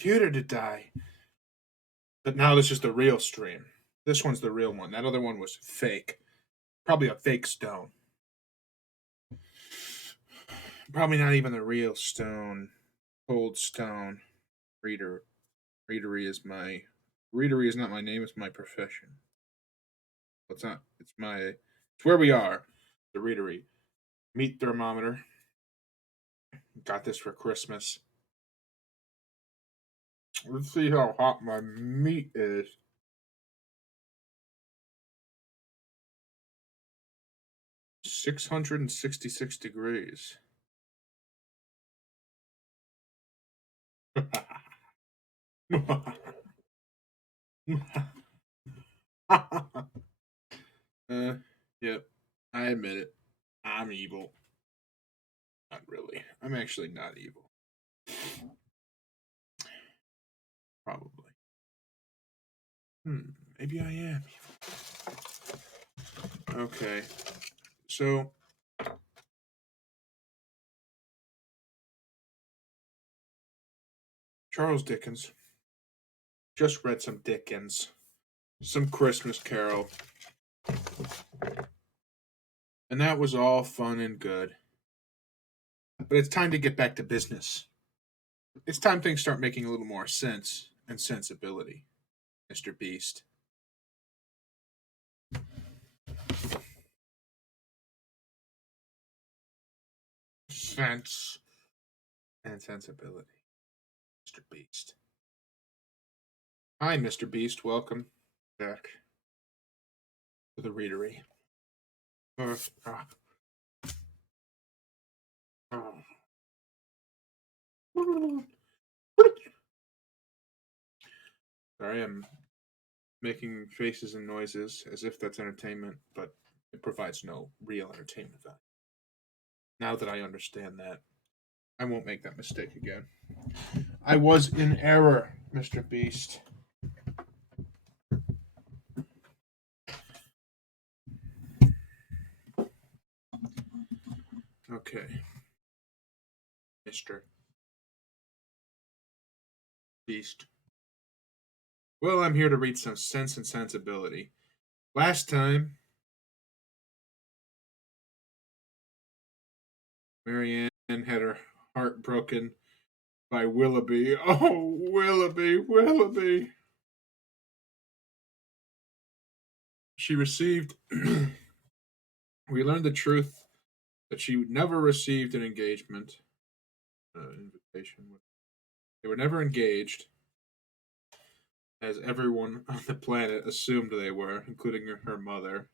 computer to die. But now this is the real stream. This one's the real one. That other one was fake. Probably a fake stone. Probably not even the real stone. Cold stone. Reader. Readery is my. Readery is not my name. It's my profession. It's not. It's my. It's where we are. The readery. Meat thermometer. Got this for Christmas. Let's see how hot my meat is. 666 degrees. Yep. I admit it. I'm evil. Not really. I'm actually not evil. Probably. Maybe I am evil. Okay. So Charles Dickens. Just read some Dickens. Some Christmas Carol. And that was all fun and good. But it's time to get back to business. It's time things start making a little more sense and sensibility, Mr. Beast. Sense and sensibility, Mr. Beast. Hi, Mr. Beast. Welcome back to the readery. Sorry, I'm making faces and noises as if that's entertainment, but it provides no real entertainment value. Now that I understand that, I won't make that mistake again. I was in error, Mr. Beast. Okay, Mr. Beast. Well, I'm here to read some Sense and Sensibility. Last time, Marianne had her heart broken by Willoughby. Oh, Willoughby, Willoughby. She received, we learned the truth that she never received an engagement invitation. They were never engaged, as everyone on the planet assumed they were, including her mother.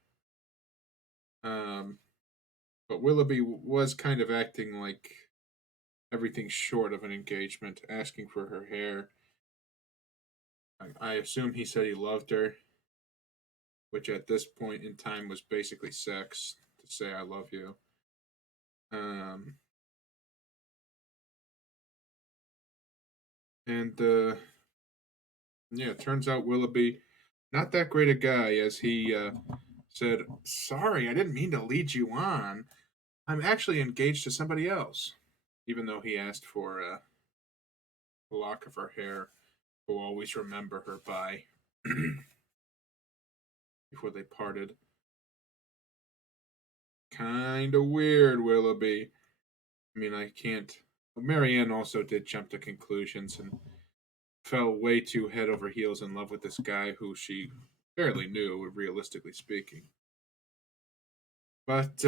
Um, but Willoughby was kind of acting like everything short of an engagement, asking for her hair. I assume he said he loved her, which at this point in time was basically sex to say I love you. And yeah, it turns out Willoughby, not that great a guy, as he said, "Sorry, I didn't mean to lead you on. I'm actually engaged to somebody else," even though he asked for a lock of her hair. Will always remember her by before they parted. Kind of weird, Willoughby. I mean, I can't. Marianne also did jump to conclusions and fell way too head over heels in love with this guy who she barely knew, realistically speaking. But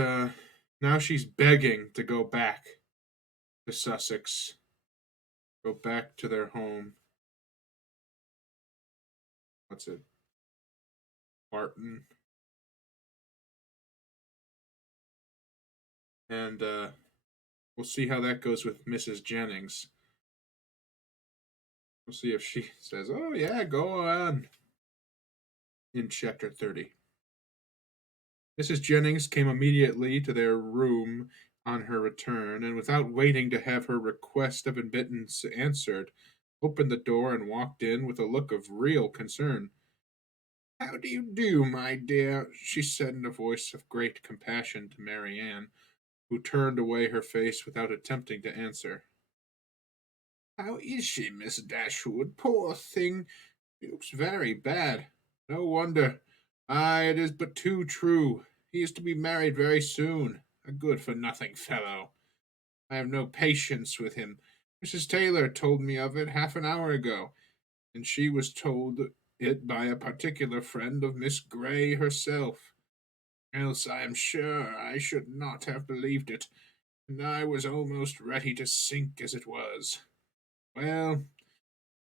now she's begging to go back to Sussex, go back to their home. What's it? Barton. And we'll see how that goes with Mrs. Jennings. We'll see if she says, "Oh, yeah, go on," in chapter 30. Mrs. Jennings came immediately to their room on her return, and without waiting to have her request of admittance answered, opened the door and walked in with a look of real concern. "How do you do, my dear?" she said in a voice of great compassion to Marianne, who turned away her face without attempting to answer. How is she, Miss Dashwood? Poor thing! She looks very bad. No wonder. Ah, it is but too true. He is to be married very soon. A good for nothing fellow. I have no patience with him. Mrs. Taylor told me of it half an hour ago, and she was told it by a particular friend of Miss Grey herself. Else I am sure I should not have believed it, and I was almost ready to sink as it was. Well,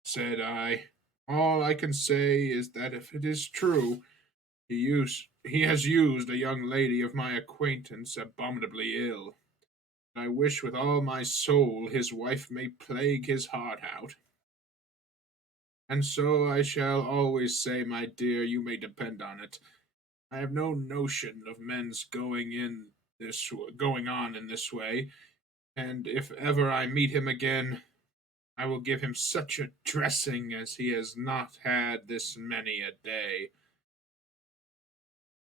said I, all I can say is that if it is true, he has used a young lady of my acquaintance abominably ill. I wish with all my soul his wife may plague his heart out. And so I shall always say, my dear, you may depend on it. I have no notion of men's going on in this way, and if ever I meet him again, I will give him such a dressing as he has not had this many a day.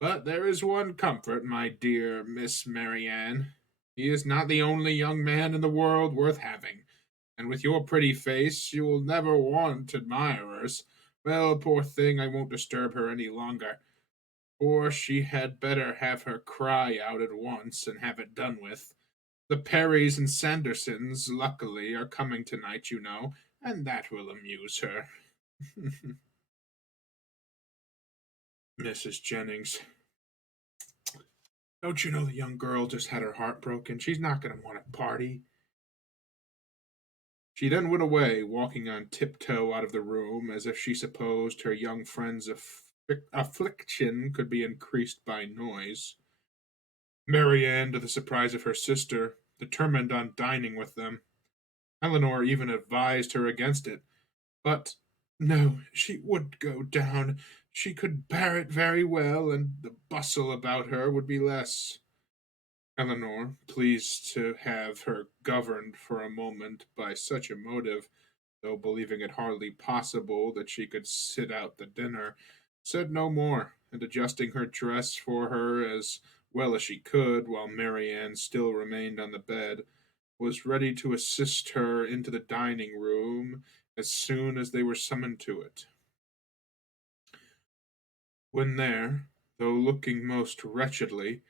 But there is one comfort, my dear Miss Marianne. He is not the only young man in the world worth having, and with your pretty face you will never want admirers. Well, poor thing, I won't disturb her any longer, for she had better have her cry out at once and have it done with. The Perrys and Sandersons, luckily, are coming tonight, you know, and that will amuse her. Mrs. Jennings, don't you know the young girl just had her heart broken? She's not going to want a party. She then went away, walking on tiptoe out of the room, as if she supposed her young friend's affliction could be increased by noise. Marianne, to the surprise of her sister, determined on dining with them. Eleanor even advised her against it, but no, she would go down. She could bear it very well, and the bustle about her would be less. Eleanor, pleased to have her governed for a moment by such a motive, though believing it hardly possible that she could sit out the dinner, said no more, and adjusting her dress for her as well as she could, while Marianne still remained on the bed, was ready to assist her into the dining room as soon as they were summoned to it. When there, though looking most wretchedly,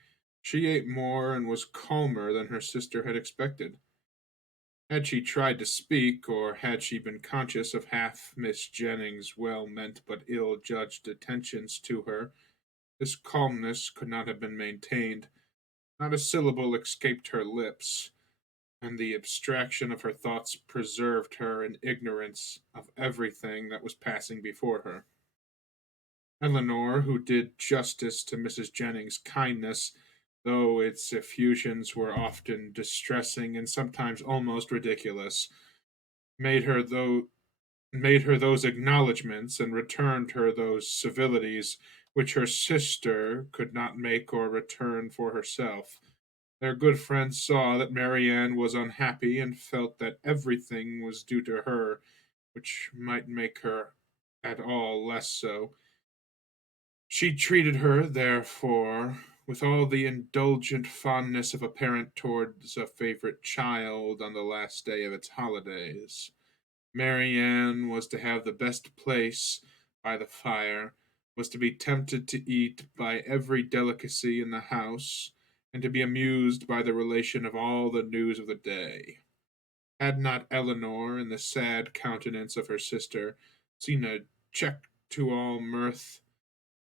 she ate more and was calmer than her sister had expected. Had she tried to speak, or had she been conscious of half Miss Jennings' well meant but ill judged attentions to her, this calmness could not have been maintained. Not a syllable escaped her lips, and the abstraction of her thoughts preserved her in ignorance of everything that was passing before her. Eleanor, who did justice to Mrs. Jennings' kindness, though its effusions were often distressing and sometimes almost ridiculous, made her though made her those acknowledgments and returned her those civilities which her sister could not make or return for herself. Their good friend saw that Marianne was unhappy and felt that everything was due to her which might make her at all less so. She treated her, therefore, with all the indulgent fondness of a parent towards a favorite child on the last day of its holidays. Marianne was to have the best place by the fire, was to be tempted to eat by every delicacy in the house, and to be amused by the relation of all the news of the day. Had not Eleanor, in the sad countenance of her sister, seen a check to all mirth,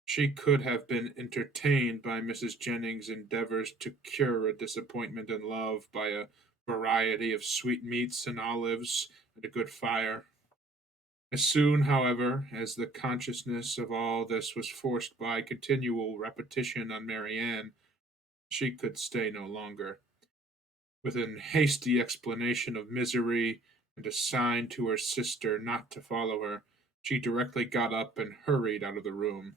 she could have been entertained by Mrs. Jennings' endeavors to cure a disappointment in love by a variety of sweetmeats and olives and a good fire. As soon, however, as the consciousness of all this was forced by continual repetition on Marianne, she could stay no longer. With an hasty explanation of misery and a sign to her sister not to follow her, she directly got up and hurried out of the room.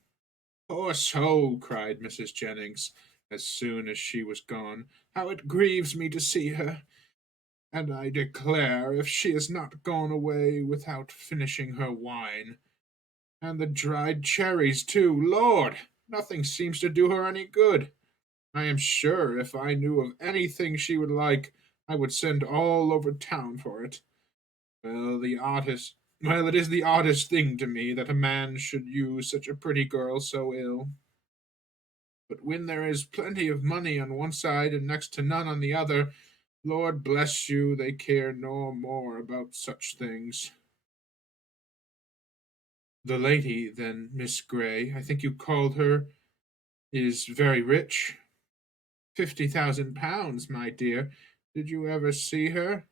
"Poor soul!" cried Mrs. Jennings, as soon as she was gone. "How it grieves me to see her! And I declare, if she has not gone away without finishing her wine. And the dried cherries, too! Lord! Nothing seems to do her any good. I am sure if I knew of anything she would like, I would send all over town for it. Well, it is the oddest thing to me that a man should use such a pretty girl so ill. But when there is plenty of money on one side and next to none on the other, Lord bless you, they care no more about such things. The lady, then, Miss Grey, I think you called her, is very rich. £50,000, my dear. Did you ever see her?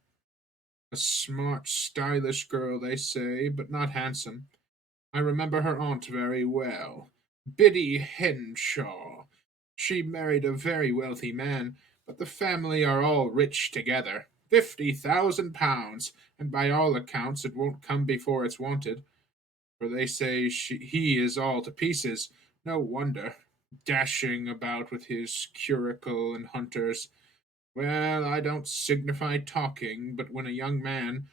A smart, stylish girl, they say, but not handsome. I remember her aunt very well. Biddy Henshaw. She married a very wealthy man, but the family are all rich together. £50,000, and by all accounts it won't come before it's wanted, for they say he is all to pieces. No wonder. Dashing about with his curricle and hunters. Well, I don't signify talking, but when a young man,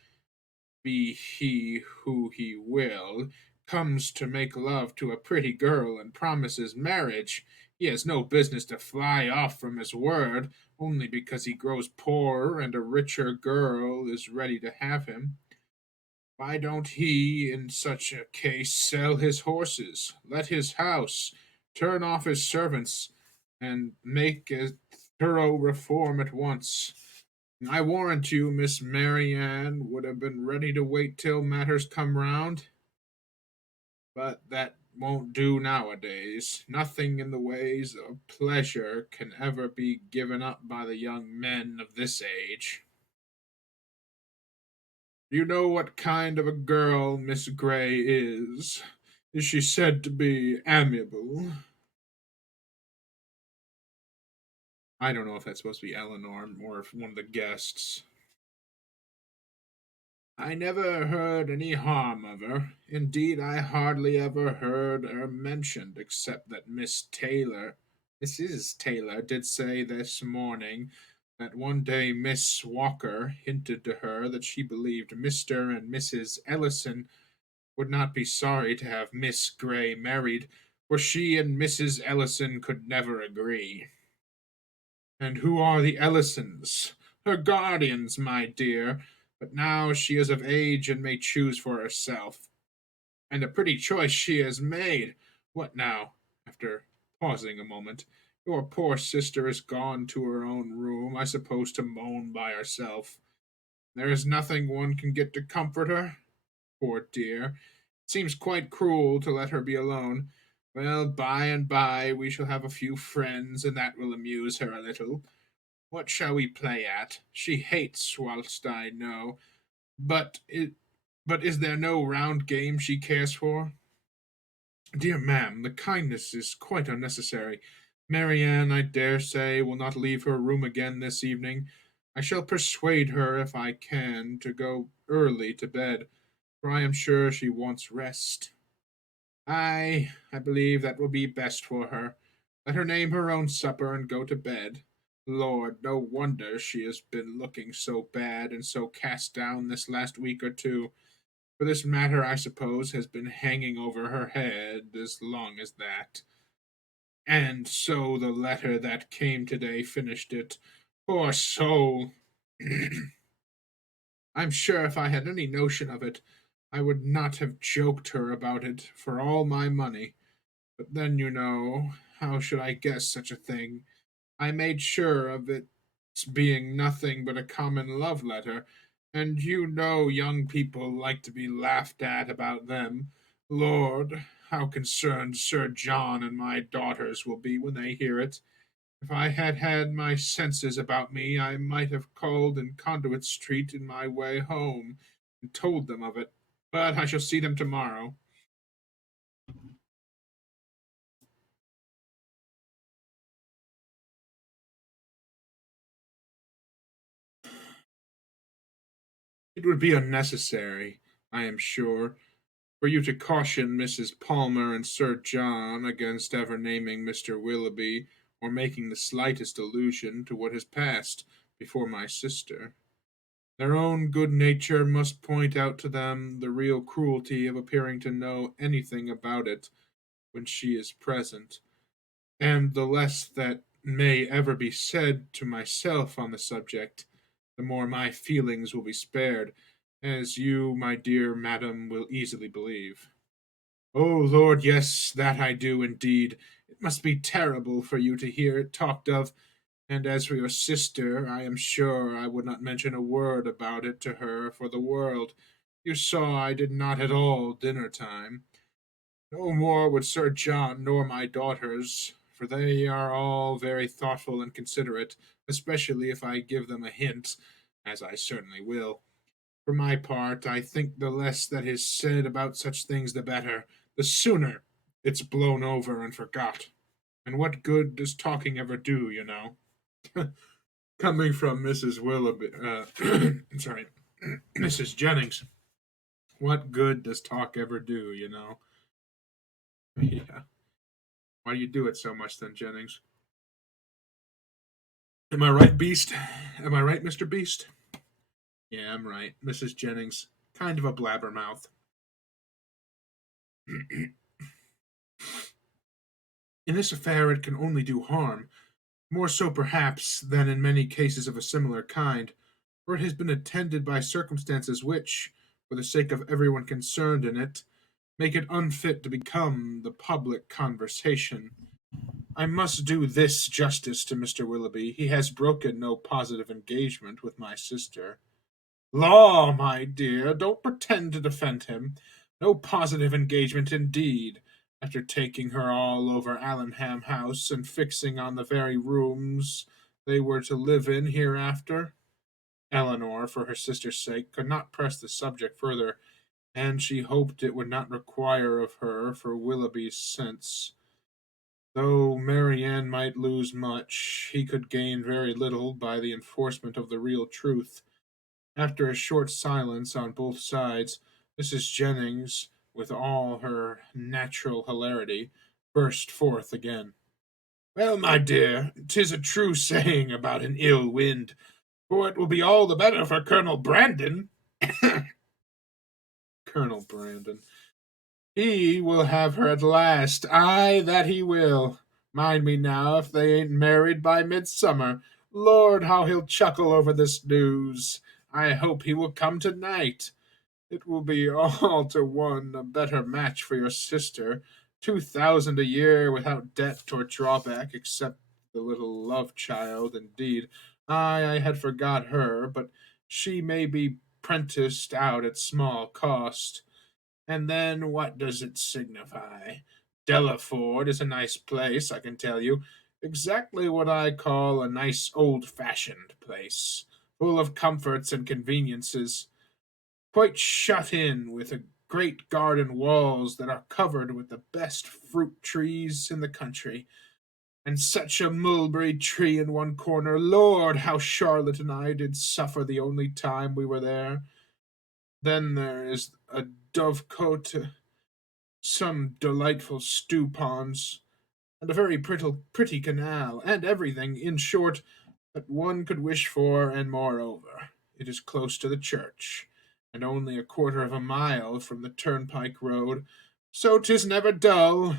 be he who he will, comes to make love to a pretty girl and promises marriage, he has no business to fly off from his word only because he grows poorer and a richer girl is ready to have him. Why don't he, in such a case, sell his horses, let his house, turn off his servants, and make a thorough reform at once? I warrant you, Miss Marianne would have been ready to wait till matters come round, but that won't do nowadays. Nothing in the ways of pleasure can ever be given up by the young men of this age. Do you know what kind of a girl Miss Grey is? Is she said to be amiable? I don't know if that's supposed to be Eleanor or if one of the guests. I never heard any harm of her. Indeed, I hardly ever heard her mentioned, except that Mrs. Taylor, did say this morning that one day Miss Walker hinted to her that she believed Mr. and Mrs. Ellison would not be sorry to have Miss Grey married, for she and Mrs. Ellison could never agree. And who are the Ellisons? Her guardians, my dear. But now she is of age and may choose for herself. And a pretty choice she has made. What now? After pausing a moment, your poor sister is gone to her own room, I suppose to moan by herself. There is nothing one can get to comfort her. Poor dear. It seems quite cruel to let her be alone. Well, by and by we shall have a few friends, and that will amuse her a little. What shall we play at? She hates whilst I know. But is there no round game she cares for? Dear ma'am, the kindness is quite unnecessary. Marianne, I dare say, will not leave her room again this evening. I shall persuade her, if I can, to go early to bed, for I am sure she wants rest. I believe that will be best for her. Let her name her own supper and go to bed. Lord, no wonder she has been looking so bad and so cast down this last week or two, for this matter, I suppose, has been hanging over her head as long as that. And so the letter that came today finished it. Poor soul! I'm sure if I had any notion of it, I would not have joked her about it for all my money. But then, you know, how should I guess such a thing? I made sure of its being nothing but a common love letter, and you know young people like to be laughed at about them. Lord, how concerned Sir John and my daughters will be when they hear it. If I had had my senses about me, I might have called in Conduit Street in my way home and told them of it. But I shall see them tomorrow. It would be unnecessary, I am sure, for you to caution Mrs. Palmer and Sir John against ever naming Mr. Willoughby or making the slightest allusion to what has passed before my sister. Their own good nature must point out to them the real cruelty of appearing to know anything about it when she is present, and the less that may ever be said to myself on the subject, the more my feelings will be spared. as you, my dear madam, will easily believe. Oh, Lord, yes, that I do indeed. It must be terrible for you to hear it talked of, and as for your sister, I am sure I would not mention a word about it to her for the world. You saw I did not at all dinner time. No more would Sir John nor my daughters, for they are all very thoughtful and considerate, especially if I give them a hint, as I certainly will. For my part, I think the less that is said about such things the better, the sooner it's blown over and forgot. And what good does talking ever do, you know? Coming from Mrs. Willoughby, sorry, Mrs. Jennings, what good does talk ever do, you know? Yeah. Why do you do it so much then, Jennings? Am I right, Beast? Am I right, Mr. Beast? Yeah, I'm right. Mrs. Jennings, kind of a blabbermouth. In this affair, it can only do harm, more so perhaps than in many cases of a similar kind, for it has been attended by circumstances which, for the sake of everyone concerned in it, make it unfit to become the public conversation. I must do this justice to Mr. Willoughby. He has broken no positive engagement with my sister. Law, my dear, don't pretend to defend him. No positive engagement indeed. After taking her all over Allenham House and fixing on the very rooms they were to live in hereafter. Eleanor, for her sister's sake, could not press the subject further, and she hoped it would not require of her for Willoughby's sense. Though Marianne might lose much, he could gain very little by the enforcement of the real truth. After a short silence on both sides, Mrs. Jennings, with all her natural hilarity, burst forth again. Well, my dear, 'tis a true saying about an ill wind, for it will be all the better for Colonel Brandon. Colonel Brandon. He will have her at last. Ay, that he will. Mind me now if they ain't married by midsummer. Lord, how he'll chuckle over this news. I hope he will come tonight. It will be all to one a better match for your sister. 2,000 a year without debt or drawback, except the little love child, indeed. I had forgot her, but she may be prenticed out at small cost. And then what does it signify? Delaford is a nice place, I can tell you. Exactly what I call a nice old fashioned place, full of comforts and conveniences, quite shut in with a great garden walls that are covered with the best fruit trees in the country. And such a mulberry tree in one corner. Lord, how Charlotte and I did suffer the only time we were there. Then there is a dovecote, some delightful stew ponds, and a very pretty canal, and everything, in short, that one could wish for, and moreover, it is close to the church, and only a quarter of a mile from the turnpike road, so 'tis never dull.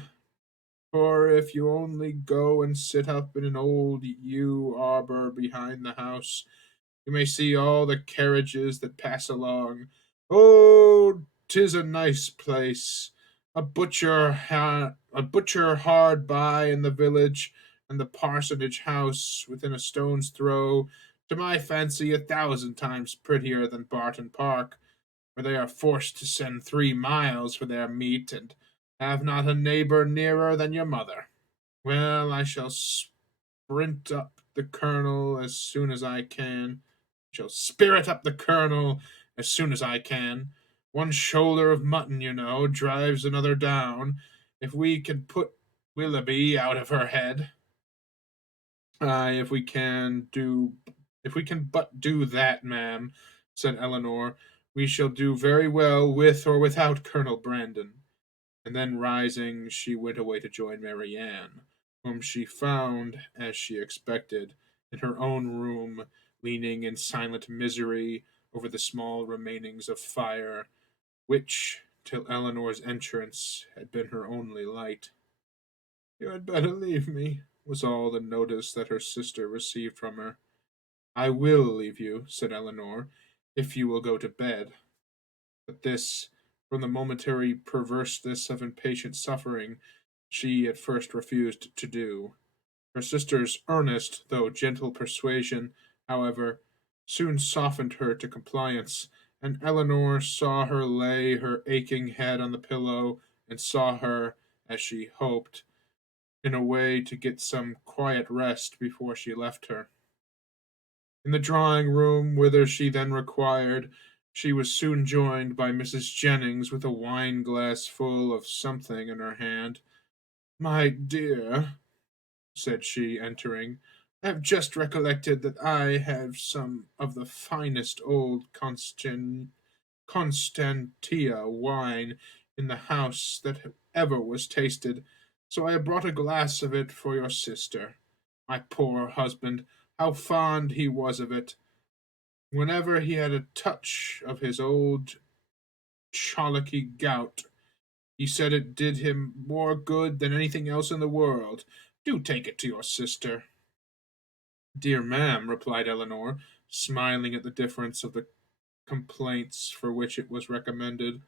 For if you only go and sit up in an old yew arbor behind the house, you may see all the carriages that pass along. Oh, 'tis a nice place. A butcher hard by in the village, and the parsonage house within a stone's throw. To my fancy, 1,000 times prettier than Barton Park, where they are forced to send 3 miles for their meat, and have not a neighbor nearer than your mother. Well, I shall sprint up the Colonel as soon as I can. Shall spirit up the Colonel as soon as I can. One shoulder of mutton, you know, drives another down. If we can put Willoughby out of her head, aye, if we can but do that, ma'am, said Eleanor, we shall do very well with or without Colonel Brandon. And then rising, she went away to join Marianne, whom she found, as she expected, in her own room, leaning in silent misery over the small remainings of fire, which, till Eleanor's entrance, had been her only light. You had better leave me, was all the notice that her sister received from her. I will leave you, said Eleanor, if you will go to bed. But this, from the momentary perverseness of impatient suffering, she at first refused to do. Her sister's earnest, though gentle persuasion, however, soon softened her to compliance, and Eleanor saw her lay her aching head on the pillow, and saw her, as she hoped, in a way to get some quiet rest before she left her. In the drawing room, whither she then required, she was soon joined by Mrs. Jennings with a wine glass full of something in her hand. "My dear," said she, entering, "I have just recollected that I have some of the finest old Constantia wine in the house that ever was tasted, so I have brought a glass of it for your sister. My poor husband, how fond he was of it! Whenever he had a touch of his old colicky gout, he said it did him more good than anything else in the world. Do take it to your sister." "Dear ma'am," replied Eleanor, smiling at the difference of the complaints for which it was recommended,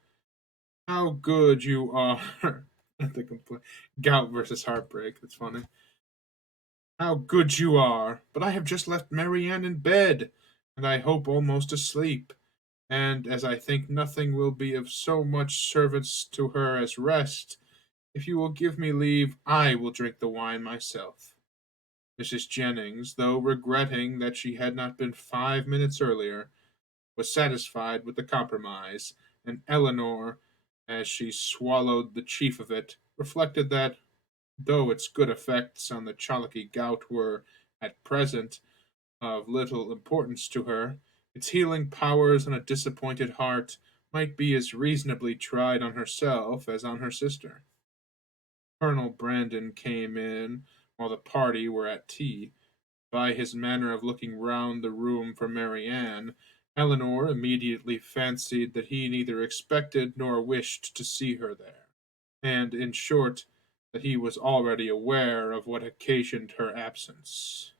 "how good you are." At the complaint, gout versus heartbreak. That's funny. "How good you are! But I have just left Marianne in bed, and I hope almost asleep. And as I think nothing will be of so much service to her as rest, if you will give me leave, I will drink the wine myself." Mrs. Jennings, though regretting that she had not been 5 minutes earlier, was satisfied with the compromise, and Eleanor, as she swallowed the chief of it, reflected that, though its good effects on the colicky gout were, at present, of little importance to her, its healing powers on a disappointed heart might be as reasonably tried on herself as on her sister. Colonel Brandon came in while the party were at tea. By his manner of looking round the room for Marianne, Eleanor immediately fancied that he neither expected nor wished to see her there, and, in short, that he was already aware of what occasioned her absence.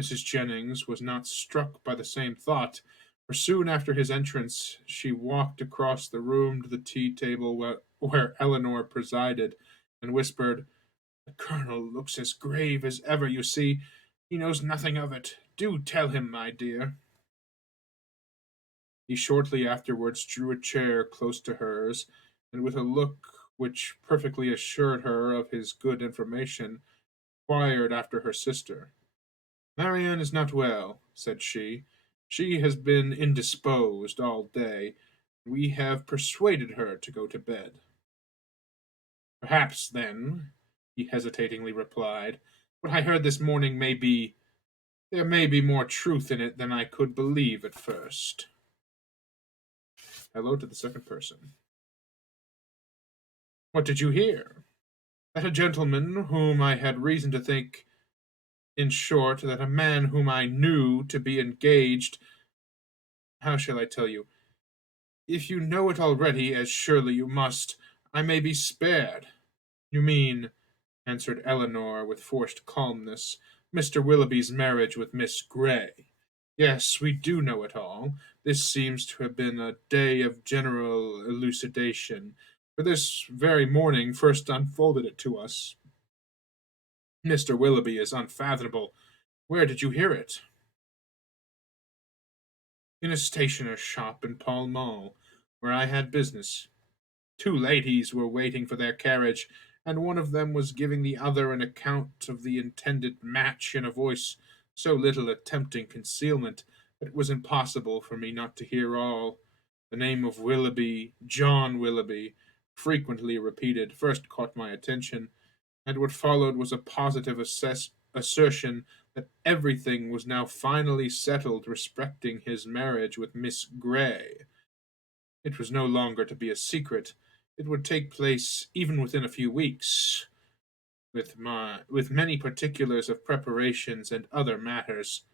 Mrs. Jennings was not struck by the same thought, for soon after his entrance she walked across the room to the tea table where Eleanor presided, and whispered, "The colonel looks as grave as ever, you see. He knows nothing of it. Do tell him, my dear." He shortly afterwards drew a chair close to hers, and with a look which perfectly assured her of his good information, inquired after her sister. "Marianne is not well," said she. "She has been indisposed all day. We have persuaded her to go to bed." "Perhaps, then," he hesitatingly replied, "what I heard this morning may be there may be more truth in it than I could believe at first." Hello to the second person. "What did you hear?" "That a gentleman whom I had reason to think, in short, that a man whom I knew to be engaged, how shall I tell you? If you know it already, as surely you must, I may be spared." "You mean," answered Eleanor with forced calmness, "Mr. Willoughby's marriage with Miss Grey. Yes, we do know it all. This seems to have been a day of general elucidation, for this very morning first unfolded it to us. Mr. Willoughby is unfathomable. Where did you hear it?" "In a stationer's shop in Pall Mall, where I had business. Two ladies were waiting for their carriage, and one of them was giving the other an account of the intended match in a voice so little attempting concealment that it was impossible for me not to hear all. The name of Willoughby, John Willoughby, frequently repeated, first caught my attention, and what followed was a positive assertion that everything was now finally settled respecting his marriage with Miss Grey. It was no longer to be a secret. It would take place even within a few weeks, with many particulars of preparations and other matters.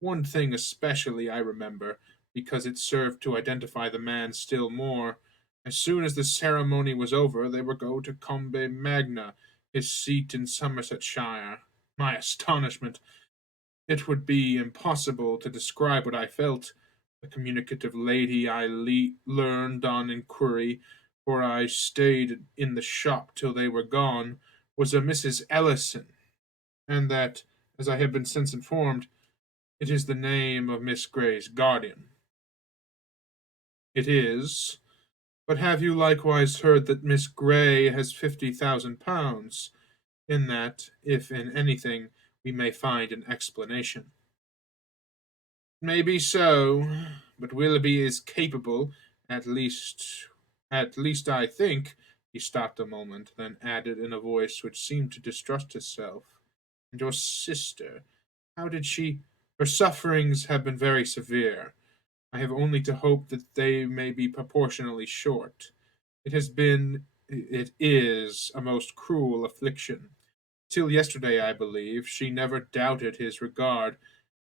One thing especially I remember, because it served to identify the man still more. As soon as the ceremony was over, they were go to Combe Magna, his seat in Somersetshire. My astonishment! It would be impossible to describe what I felt. The communicative lady I learned on inquiry, for I stayed in the shop till they were gone, was a Mrs. Ellison, and that, as I have been since informed, it is the name of Miss Grey's guardian. It is. But have you likewise heard that Miss Grey has £50,000, in that, if in anything, we may find an explanation? Maybe so, but Willoughby is capable, at least, at least I think. He stopped a moment, then added in a voice which seemed to distrust itself, "And your sister, how did she? Her sufferings have been very severe. I have only to hope that they may be proportionally short. It is a most cruel affliction. Till yesterday, I believe, she never doubted his regard,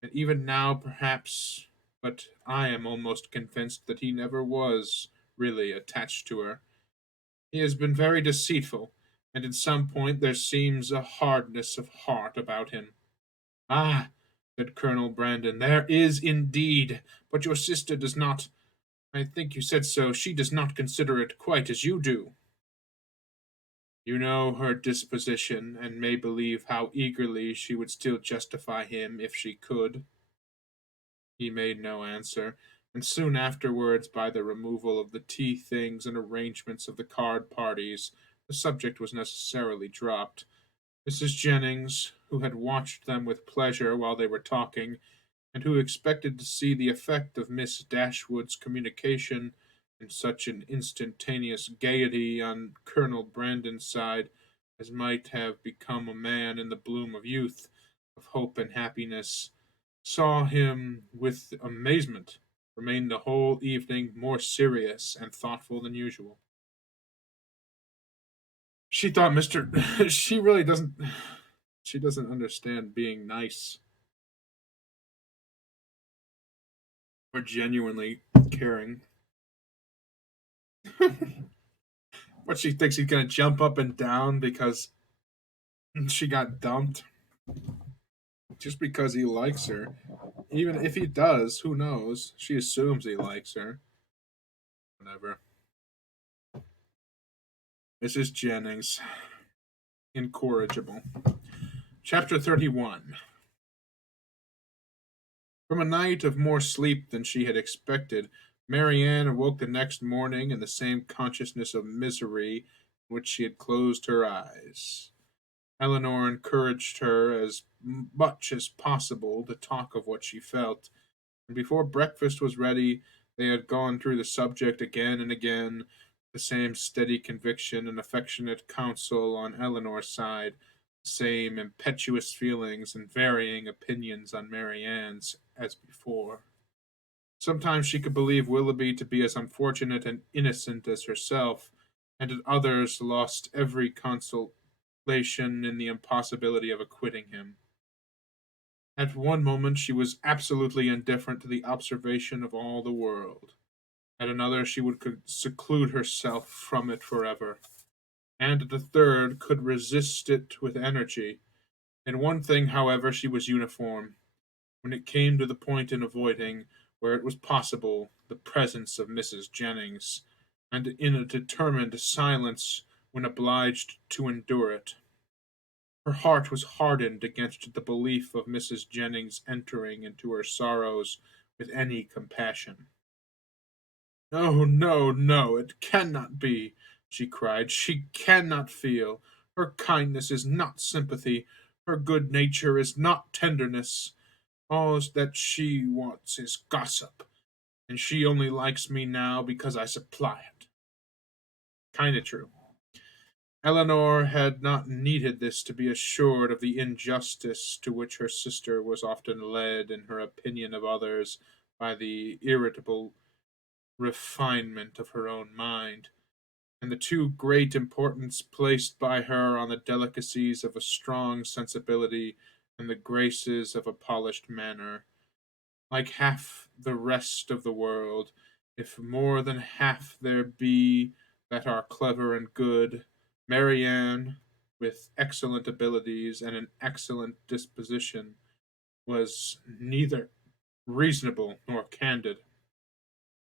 and even now, perhaps, but I am almost convinced that he never was really attached to her. He has been very deceitful, and in some point there seems a hardness of heart about him." "Ah," said Colonel Brandon, "there is indeed, but your sister does not, I think you said so, she does not consider it quite as you do." "You know her disposition, and may believe how eagerly she would still justify him if she could." He made no answer, and soon afterwards, by the removal of the tea things and arrangements of the card parties, the subject was necessarily dropped. Mrs. Jennings, who had watched them with pleasure while they were talking, and who expected to see the effect of Miss Dashwood's communication in such an instantaneous gaiety on Colonel Brandon's side as might have become a man in the bloom of youth, of hope and happiness, saw him with amazement remain the whole evening more serious and thoughtful than usual. She thought Mr. she really doesn't. She doesn't understand being nice or genuinely caring. But she thinks he's gonna jump up and down because she got dumped just because he likes her. Even if he does, who knows? She assumes he likes her. Whatever. Mrs. Jennings, incorrigible. Chapter 31. From a night of more sleep than she had expected, Marianne awoke the next morning in the same consciousness of misery in which she had closed her eyes. Eleanor encouraged her as much as possible to talk of what she felt, and before breakfast was ready they had gone through the subject again and again, the same steady conviction and affectionate counsel on Eleanor's side, the same impetuous feelings and varying opinions on Marianne's as before. Sometimes she could believe Willoughby to be as unfortunate and innocent as herself, and at others lost every consolation in the impossibility of acquitting him. At one moment she was absolutely indifferent to the observation of all the world. At another she would seclude herself from it forever, and at a third could resist it with energy. In one thing, however, she was uniform. When it came to the point in avoiding, where it was possible, the presence of Mrs. Jennings, and in a determined silence when obliged to endure it. Her heart was hardened against the belief of Mrs. Jennings entering into her sorrows with any compassion. "No, no, no, it cannot be," she cried. "She cannot feel. Her kindness is not sympathy. Her good nature is not tenderness. All that she wants is gossip, and she only likes me now because I supply it." Kinda true. Eleanor had not needed this to be assured of the injustice to which her sister was often led in her opinion of others by the irritable refinement of her own mind, and the too great importance placed by her on the delicacies of a strong sensibility and the graces of a polished manner. Like half the rest of the world, if more than half there be that are clever and good, Marianne, with excellent abilities and an excellent disposition, was neither reasonable nor candid.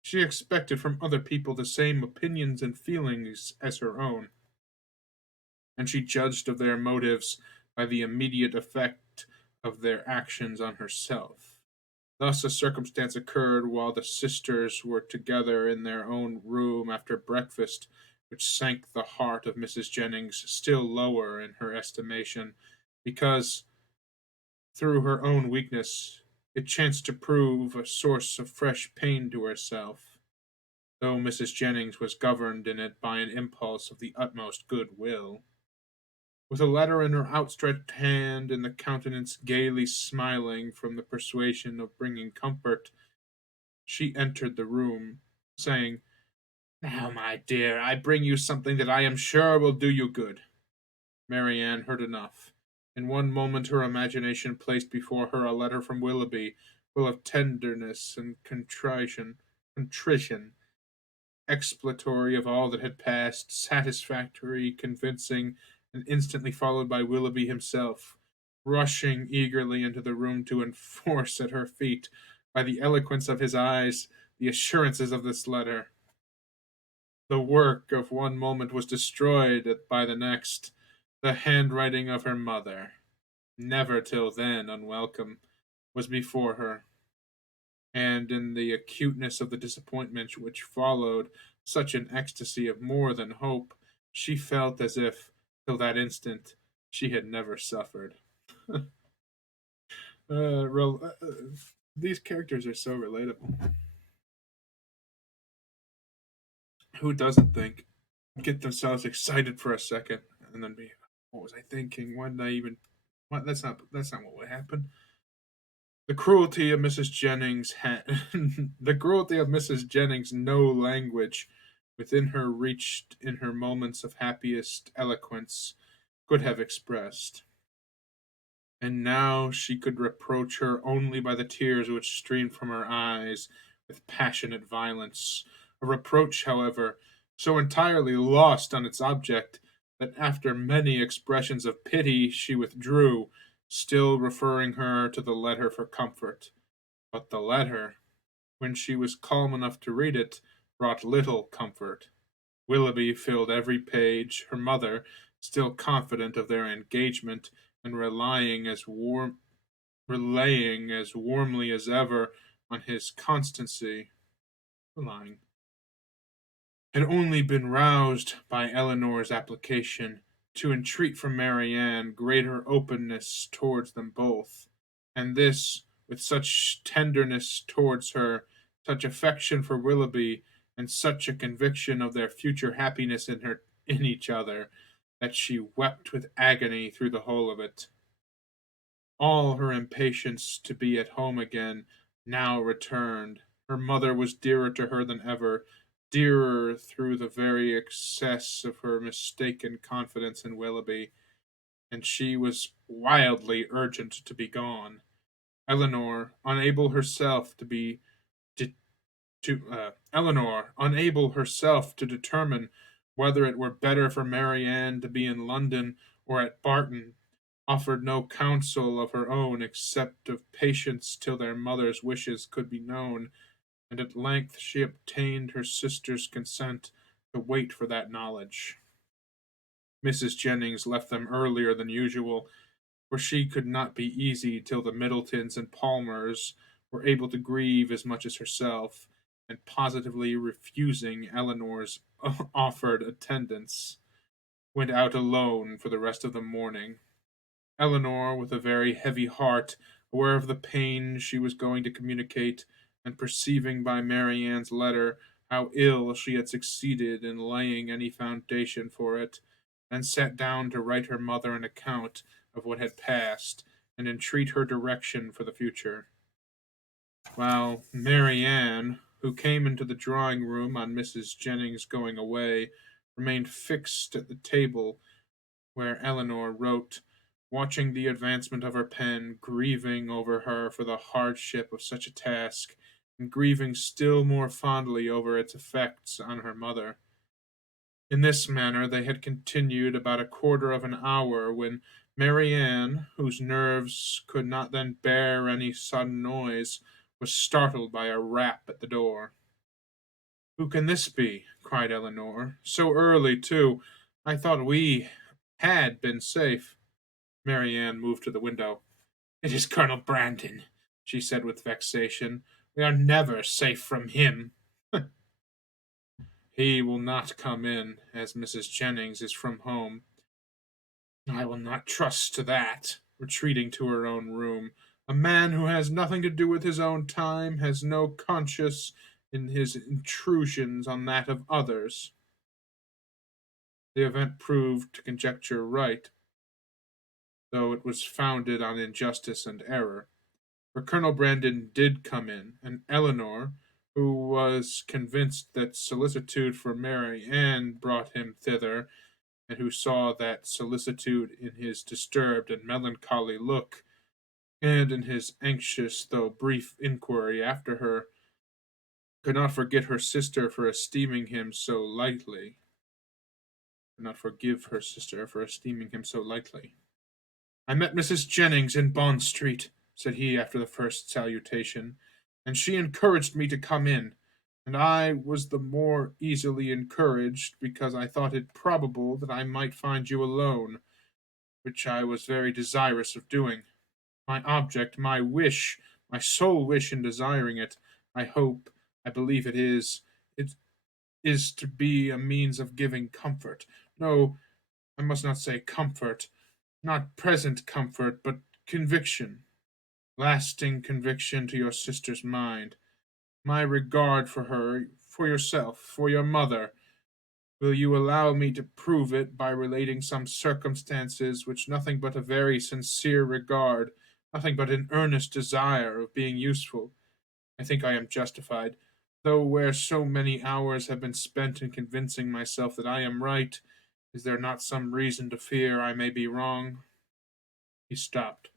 She expected from other people the same opinions and feelings as her own, and she judged of their motives by the immediate effect of their actions on herself. Thus, a circumstance occurred while the sisters were together in their own room after breakfast, which sank the heart of Mrs. Jennings still lower in her estimation, because, through her own weakness, it chanced to prove a source of fresh pain to herself, though Mrs. Jennings was governed in it by an impulse of the utmost good will. With a letter in her outstretched hand and the countenance gaily smiling from the persuasion of bringing comfort, she entered the room, saying, "Now, my dear, I bring you something that I am sure will do you good." Marianne heard enough. In one moment her imagination placed before her a letter from Willoughby, full of tenderness and contrition, exploratory of all that had passed, satisfactory, convincing, and instantly followed by Willoughby himself, rushing eagerly into the room to enforce at her feet, by the eloquence of his eyes, the assurances of this letter. The work of one moment was destroyed by the next. The handwriting of her mother, never till then unwelcome, was before her, and in the acuteness of the disappointment which followed such an ecstasy of more than hope, she felt as if, till that instant, she had never suffered. These characters are so relatable. Who doesn't think? Get themselves excited for a second, and then be, what was I thinking? Why did I even? What? That's not what would happen. The cruelty of Mrs. Jennings the cruelty of Mrs. Jennings no language within her reached in her moments of happiest eloquence could have expressed. And now she could reproach her only by the tears which streamed from her eyes with passionate violence. A reproach, however, so entirely lost on its object that after many expressions of pity she withdrew, still referring her to the letter for comfort. But the letter, when she was calm enough to read it, brought little comfort. Willoughby filled every page. Her mother, still confident of their engagement, and relaying as warmly as ever on his constancy, relying, had only been roused by Eleanor's application to entreat from Marianne greater openness towards them both, and this with such tenderness towards her, such affection for Willoughby, and such a conviction of their future happiness in each other, that she wept with agony through the whole of it. All her impatience to be at home again now returned. Her mother was dearer to her than ever, dearer through the very excess of her mistaken confidence in Willoughby, and she was wildly urgent to be gone. Eleanor, unable herself to be Eleanor, unable herself to determine whether it were better for Marianne to be in London or at Barton, offered no counsel of her own except of patience till their mother's wishes could be known, and at length she obtained her sister's consent to wait for that knowledge. Mrs. Jennings left them earlier than usual, for she could not be easy till the Middletons and Palmers were able to grieve as much as herself, and positively refusing Eleanor's offered attendance, went out alone for the rest of the morning. Eleanor, with a very heavy heart, aware of the pain she was going to communicate, and perceiving by Marianne's letter how ill she had succeeded in laying any foundation for it, and sat down to write her mother an account of what had passed, and entreat her direction for the future. While Marianne, who came into the drawing room on Mrs. Jennings going away, remained fixed at the table where Eleanor wrote, watching the advancement of her pen, grieving over her for the hardship of such a task, and grieving still more fondly over its effects on her mother. In this manner they had continued about a quarter of an hour, when Marianne, whose nerves could not then bear any sudden noise, was startled by a rap at the door. "Who can this be?" cried Eleanor. "So early, too. I thought we had been safe." Marianne moved to the window. "It is Colonel Brandon," she said with vexation. "We are never safe from him." "He will not come in, as Mrs. Jennings is from home." "I will not trust to that." Retreating to her own room. "A man who has nothing to do with his own time has no conscience in his intrusions on that of others." The event proved conjecture right, though it was founded on injustice and error. For Colonel Brandon did come in, and Eleanor, who was convinced that solicitude for Mary Ann brought him thither, and who saw that solicitude in his disturbed and melancholy look, and in his anxious though brief inquiry after her, could not forget her sister for esteeming him so lightly, could not forgive her sister for esteeming him so lightly. "I met Mrs. Jennings in Bond Street," said he after the first salutation, "and she encouraged me to come in, and I was the more easily encouraged because I thought it probable that I might find you alone, which I was very desirous of doing. My object, my wish, my sole wish in desiring it, I hope, I believe it is to be a means of giving comfort. No, I must not say comfort, not present comfort, but conviction, lasting conviction to your sister's mind. My regard for her, for yourself, for your mother. Will you allow me to prove it by relating some circumstances which nothing but a very sincere regard, nothing but an earnest desire of being useful? I think I am justified, though where so many hours have been spent in convincing myself that I am right, is there not some reason to fear I may be wrong?" He stopped.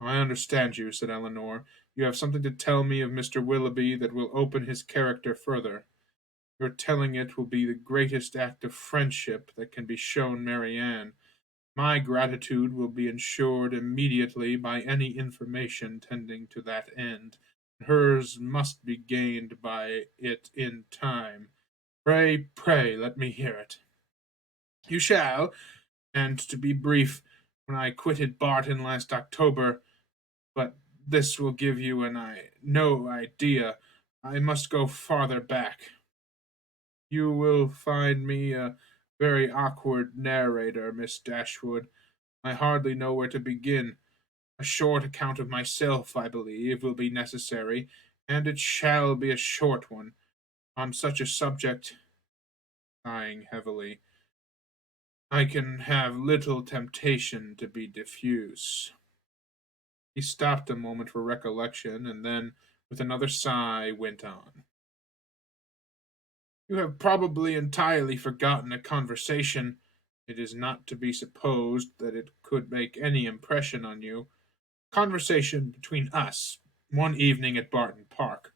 "I understand you," said Eleanor. "You have something to tell me of Mr. Willoughby that will open his character further. Your telling it will be the greatest act of friendship that can be shown Mary Ann. My gratitude will be ensured immediately by any information tending to that end. Hers must be gained by it in time. Pray, pray, let me hear it." "You shall, and to be brief, when I quitted Barton last October, but this will give you no idea. I must go farther back. You will find me a very awkward narrator, Miss Dashwood. I hardly know where to begin. A short account of myself, I believe, will be necessary, and it shall be a short one. On such a subject," sighing heavily, "I can have little temptation to be diffuse." He stopped a moment for recollection, and then, with another sigh, went on. "You have probably entirely forgotten a conversation. It is not to be supposed that it could make any impression on you. Conversation between us, one evening at Barton Park.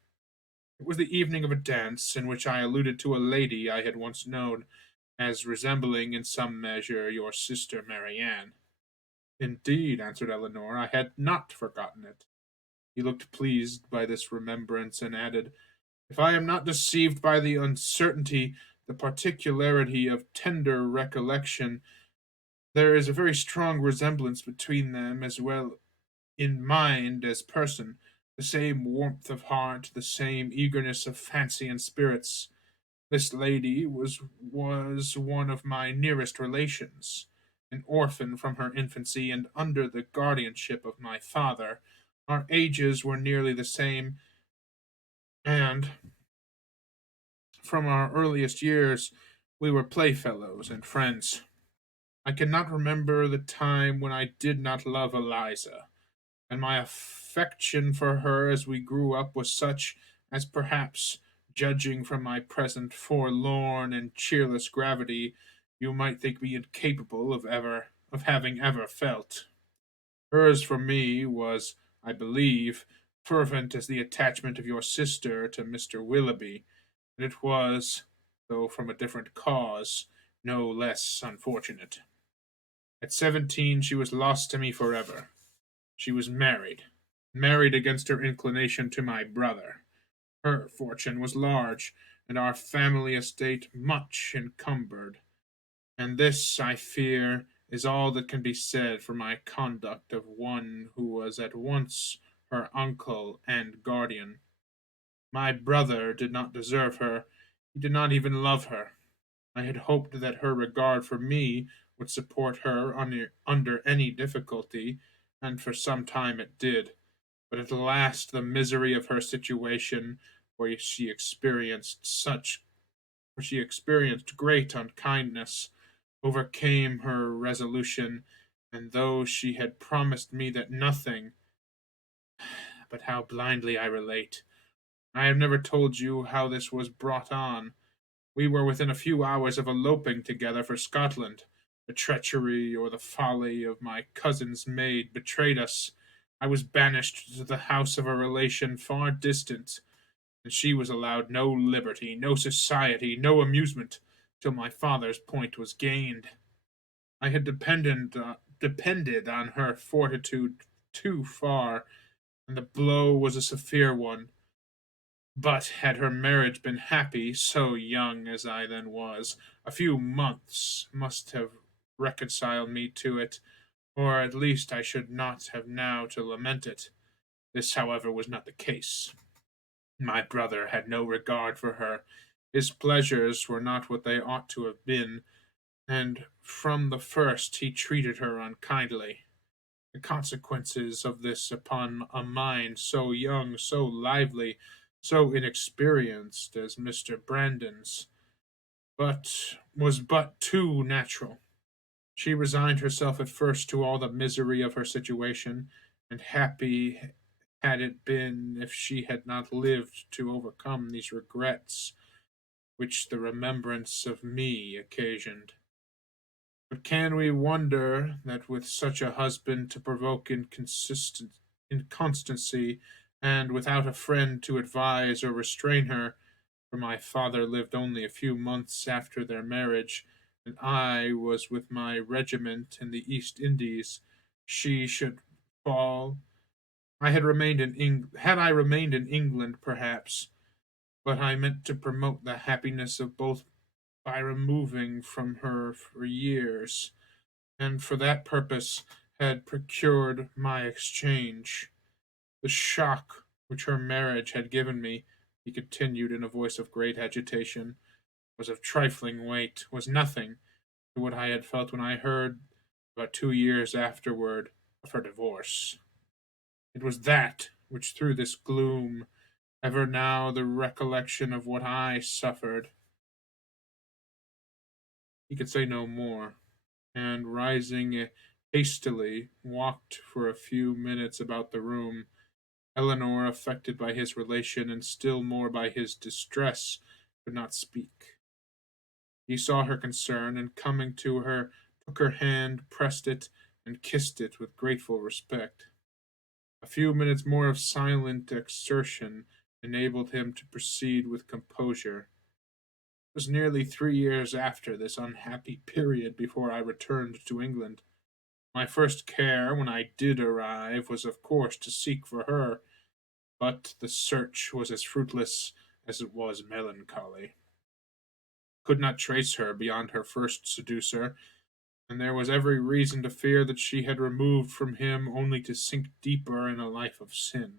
It was the evening of a dance in which I alluded to a lady I had once known as resembling in some measure your sister Marianne." "Indeed," answered Eleanor, "I had not forgotten it." He looked pleased by this remembrance, and added, "If I am not deceived by the uncertainty, the particularity of tender recollection, there is a very strong resemblance between them as well in mind as person, the same warmth of heart, the same eagerness of fancy and spirits. This lady was one of my nearest relations, an orphan from her infancy, and under the guardianship of my father. Our ages were nearly the same, and from our earliest years we were playfellows and friends. I cannot remember the time when I did not love Eliza, and my affection for her as we grew up was such as perhaps, judging from my present forlorn and cheerless gravity, you might think me incapable of having ever felt. Hers for me was, I believe, fervent as the attachment of your sister to Mr. Willoughby, and it was, though from a different cause, no less unfortunate. At 17 she was lost to me forever. She was married against her inclination to my brother. Her fortune was large, and our family estate much encumbered, and this, I fear, is all that can be said for my conduct of one who was at once her uncle and guardian. My brother did not deserve her, he did not even love her. I had hoped that her regard for me would support her under any difficulty, and for some time it did. But at last the misery of her situation, where she experienced such where she experienced great unkindness, overcame her resolution, and though she had promised me that nothing, but how blindly I relate. I have never told you how this was brought on. We were within a few hours of eloping together for Scotland. The treachery or the folly of my cousin's maid betrayed us. I was banished to the house of a relation far distant, and she was allowed no liberty, no society, no amusement, till my father's point was gained. I had depended on her fortitude too far, and the blow was a severe one. But had her marriage been happy, so young as I then was, a few months must have reconciled me to it, or at least I should not have now to lament it. This, however, was not the case. My brother had no regard for her. His pleasures were not what they ought to have been, and from the first he treated her unkindly. The consequences of this upon a mind so young, so lively, so inexperienced as Mr. Brandon's, but too natural. She resigned herself at first to all the misery of her situation, and happy had it been if she had not lived to overcome these regrets which the remembrance of me occasioned. But can we wonder that with such a husband to provoke inconstancy, and without a friend to advise or restrain her, for my father lived only a few months after their marriage, and I was with my regiment in the East Indies, she should fall? Had I remained in England, perhaps, but I meant to promote the happiness of both by removing from her for years, and for that purpose had procured my exchange. The shock which her marriage had given me, he continued in a voice of great agitation, was of trifling weight, was nothing to what I had felt when I heard, about 2 years afterward, of her divorce. It was that which threw this gloom, ever now the recollection of what I suffered. He could say no more, and rising hastily, walked for a few minutes about the room. Eleanor, affected by his relation, and still more by his distress, could not speak. He saw her concern, and coming to her, took her hand, pressed it, and kissed it with grateful respect. A few minutes more of silent exertion enabled him to proceed with composure. It was nearly 3 years after this unhappy period before I returned to England. My first care, when I did arrive, was of course to seek for her, but the search was as fruitless as it was melancholy. Could not trace her beyond her first seducer, and there was every reason to fear that she had removed from him only to sink deeper in a life of sin.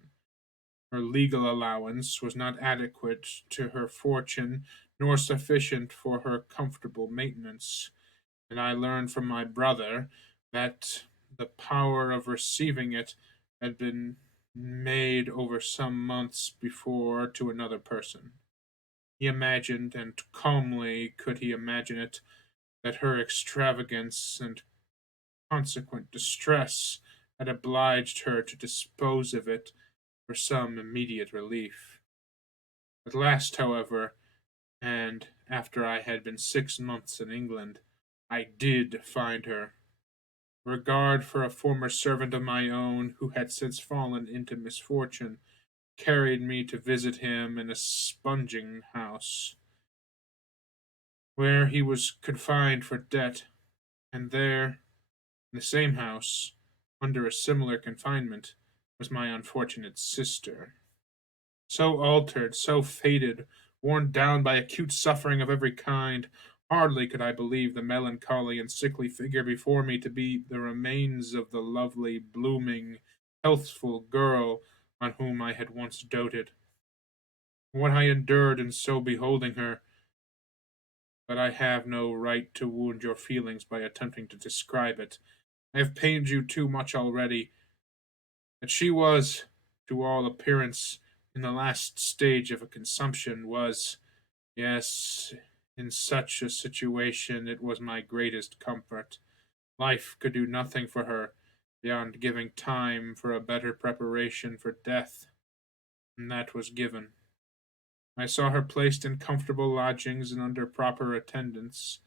Her legal allowance was not adequate to her fortune, nor sufficient for her comfortable maintenance, and I learned from my brother that the power of receiving it had been made over some months before to another person. He imagined, and calmly could he imagine it, that her extravagance and consequent distress had obliged her to dispose of it for some immediate relief. At last, however, and after I had been 6 months in England, I did find her. Regard for a former servant of my own, who had since fallen into misfortune, carried me to visit him in a sponging house, where he was confined for debt, and there, in the same house, under a similar confinement, was my unfortunate sister. So altered, so faded, worn down by acute suffering of every kind. Hardly could I believe the melancholy and sickly figure before me to be the remains of the lovely, blooming, healthful girl on whom I had once doted. What I endured in so beholding her, but I have no right to wound your feelings by attempting to describe it. I have pained you too much already. That she was, to all appearance, in the last stage of a consumption was, yes, in such a situation it was my greatest comfort. Life could do nothing for her beyond giving time for a better preparation for death, and that was given. I saw her placed in comfortable lodgings and under proper attendance.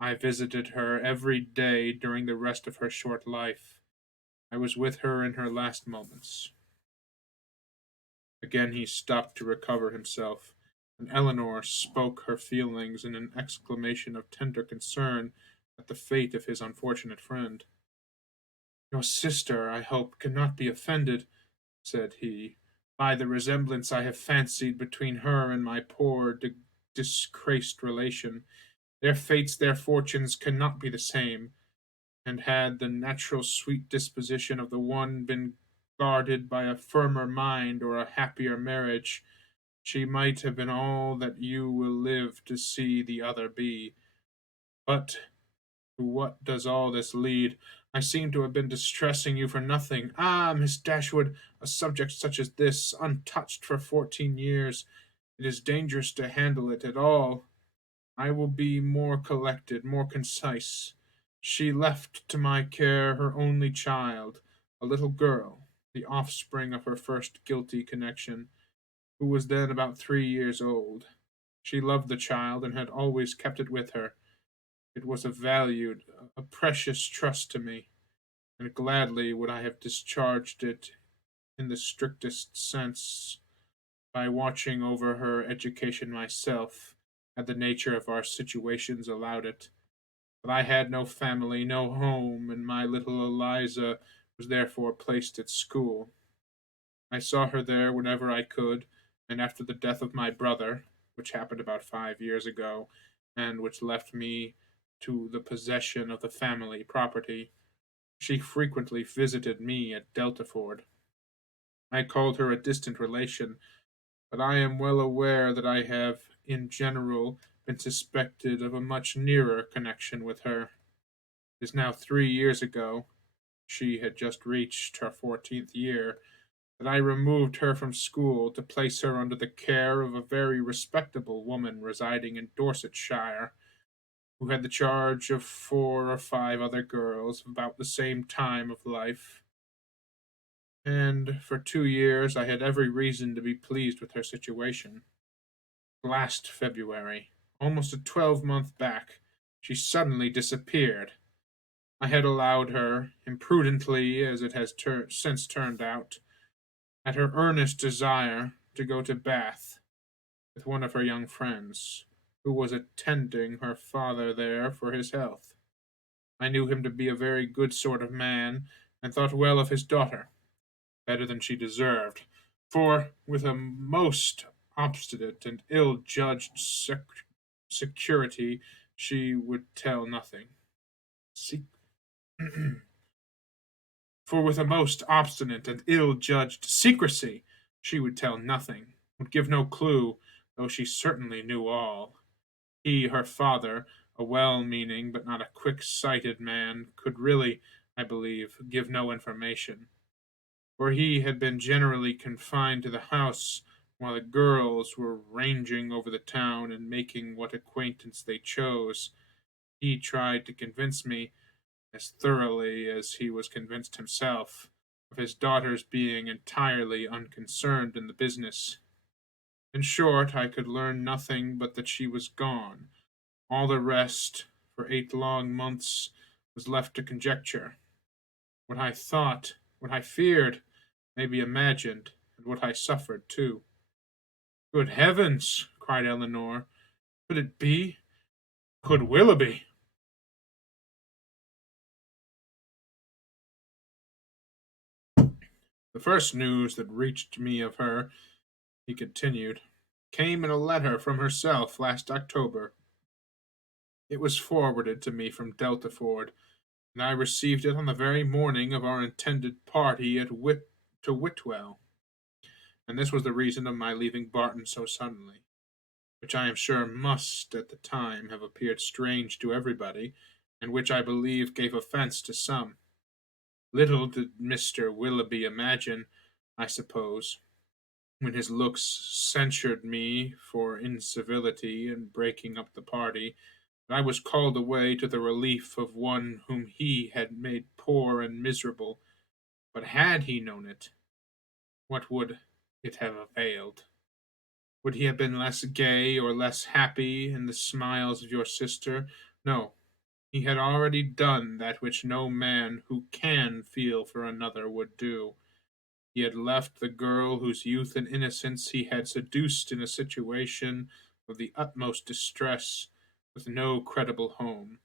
I visited her every day during the rest of her short life. I was with her in her last moments. Again he stopped to recover himself, and Eleanor spoke her feelings in an exclamation of tender concern at the fate of his unfortunate friend. Your sister, I hope, cannot be offended, said he, by the resemblance I have fancied between her and my poor disgraced relation. Their fates, their fortunes cannot be the same, and had the natural sweet disposition of the one been guarded by a firmer mind or a happier marriage, she might have been all that you will live to see the other be. But to what does all this lead? I seem to have been distressing you for nothing. Ah, Miss Dashwood, a subject such as this, untouched for 14 years, it is dangerous to handle it at all. I will be more collected, more concise. She left to my care her only child, a little girl, the offspring of her first guilty connection, who was then about 3 years old. She loved the child and had always kept it with her. It was a valued, a precious trust to me, and gladly would I have discharged it in the strictest sense by watching over her education myself, had the nature of our situations allowed it. But I had no family, no home, and my little Eliza was therefore placed at school. I saw her there whenever I could, and after the death of my brother, which happened about 5 years ago, and which left me to the possession of the family property, she frequently visited me at Deltaford. I called her a distant relation, but I am well aware that I have, in general, been suspected of a much nearer connection with her. It is now 3 years ago, she had just reached her 14th year, that I removed her from school to place her under the care of a very respectable woman residing in Dorsetshire, who had the charge of 4 or 5 other girls of about the same time of life. And for 2 years I had every reason to be pleased with her situation. Last February, almost a 12-month back, she suddenly disappeared. I had allowed her, imprudently as it has since turned out, at her earnest desire, to go to Bath with one of her young friends, who was attending her father there for his health. I knew him to be a very good sort of man, and thought well of his daughter, better than she deserved, for with a most obstinate and ill-judged security she would tell nothing. Se- for with a most obstinate and ill-judged secrecy she would tell nothing, would give no clue, though she certainly knew all. He, her father, a well-meaning but not a quick-sighted man, could really, I believe, give no information, for he had been generally confined to the house while the girls were ranging over the town and making what acquaintance they chose. He tried to convince me, as thoroughly as he was convinced himself, of his daughter's being entirely unconcerned in the business. In short, I could learn nothing but that she was gone. All the rest, for 8 long months, was left to conjecture. What I thought, what I feared, may be imagined, and what I suffered too. Good heavens! Cried Eleanor. Could it be? Could Willoughby? The first news that reached me of her he continued, came in a letter from herself last October. It was forwarded to me from Deltaford, and I received it on the very morning of our intended party to Whitwell, and this was the reason of my leaving Barton so suddenly, which I am sure must at the time have appeared strange to everybody, and which I believe gave offence to some. Little did Mr. Willoughby imagine, I suppose, when his looks censured me for incivility and breaking up the party, that I was called away to the relief of one whom he had made poor and miserable. But had he known it, what would it have availed? Would he have been less gay or less happy in the smiles of your sister? No, he had already done that which no man who can feel for another would do. He had left the girl whose youth and innocence he had seduced in a situation of the utmost distress, with no credible home,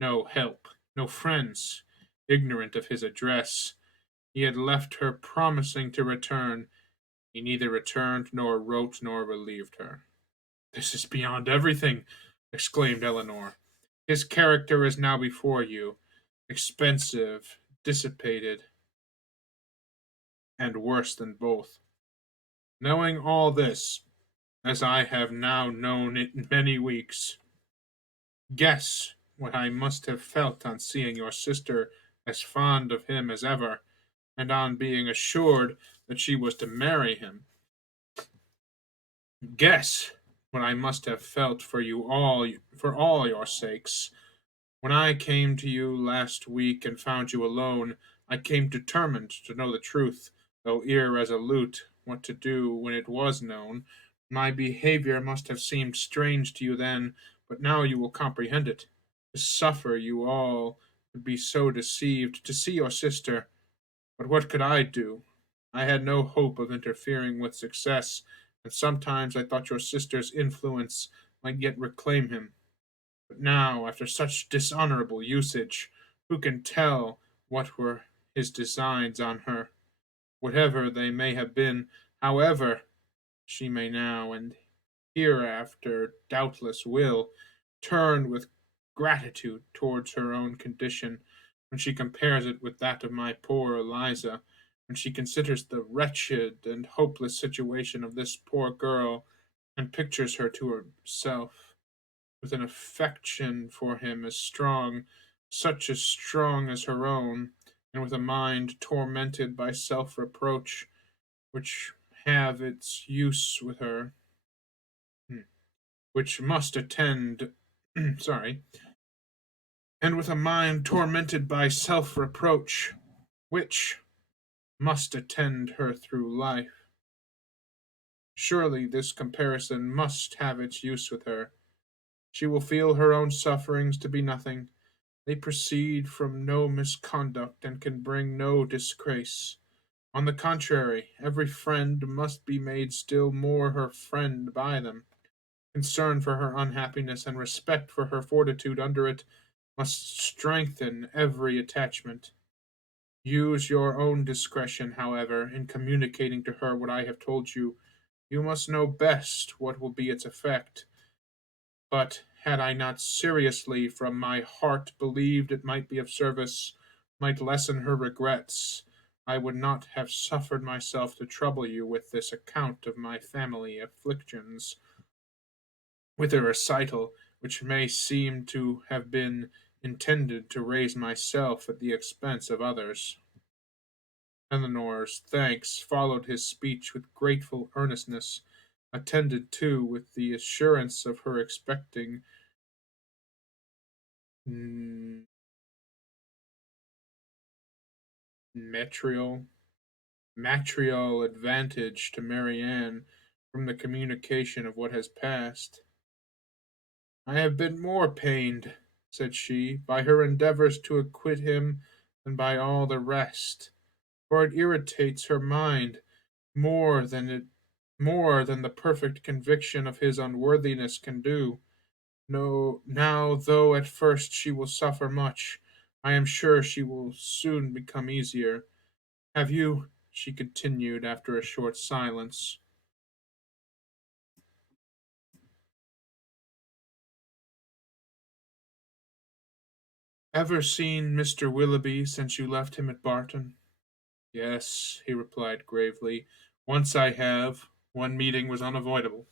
no help, no friends, ignorant of his address. He had left her promising to return. He neither returned, nor wrote, nor relieved her. This is beyond everything, exclaimed Eleanor. His character is now before you, expensive, dissipated, and worse than both. Knowing all this, as I have now known it many weeks, guess what I must have felt on seeing your sister as fond of him as ever, and on being assured that she was to marry him. Guess what I must have felt for all your sakes. When I came to you last week and found you alone, I came determined to know the truth, though irresolute what to do when it was known. My behavior must have seemed strange to you then, but now you will comprehend it. To suffer you all to be so deceived, to see your sister. But what could I do? I had no hope of interfering with success, and sometimes I thought your sister's influence might yet reclaim him. But now, after such dishonorable usage, who can tell what were his designs on her? Whatever they may have been, however she may now and hereafter doubtless will turn with gratitude towards her own condition, when she compares it with that of my poor Eliza, when she considers the wretched and hopeless situation of this poor girl, and pictures her to herself with an affection for him as strong, such as strong as her own, and with a mind tormented by self reproach, which have its use with her, which must attend, sorry, and with a mind tormented by self reproach, which must attend her through life. Surely this comparison must have its use with her. She will feel her own sufferings to be nothing. They proceed from no misconduct and can bring no disgrace. On the contrary, every friend must be made still more her friend by them. Concern for her unhappiness and respect for her fortitude under it must strengthen every attachment. Use your own discretion, however, in communicating to her what I have told you. You must know best what will be its effect. But had I not seriously from my heart believed it might be of service, might lessen her regrets, I would not have suffered myself to trouble you with this account of my family afflictions, with a recital which may seem to have been intended to raise myself at the expense of others. Eleanor's thanks followed his speech with grateful earnestness, attended too with the assurance of her expecting mm, material material advantage to Marianne from the communication of what has passed. I have been more pained, said she, by her endeavors to acquit him than by all the rest, for it irritates her mind more than it more than the perfect conviction of his unworthiness can do. No, now, though at first she will suffer much, I am sure she will soon become easier. Have you, she continued after a short silence, Ever seen Mr. Willoughby since you left him at Barton? Yes, he replied gravely. Once I have. One meeting was unavoidable.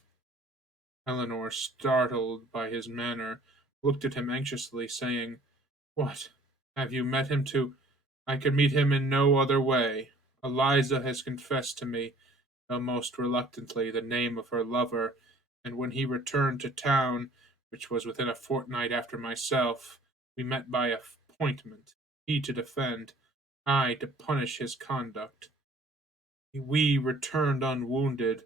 Eleanor, startled by his manner, looked at him anxiously, saying, What? Have you met him too? I could meet him in no other way. Eliza has confessed to me, though most reluctantly, the name of her lover, and when he returned to town, which was within a fortnight after myself, we met by appointment, he to defend, I to punish his conduct. We returned unwounded,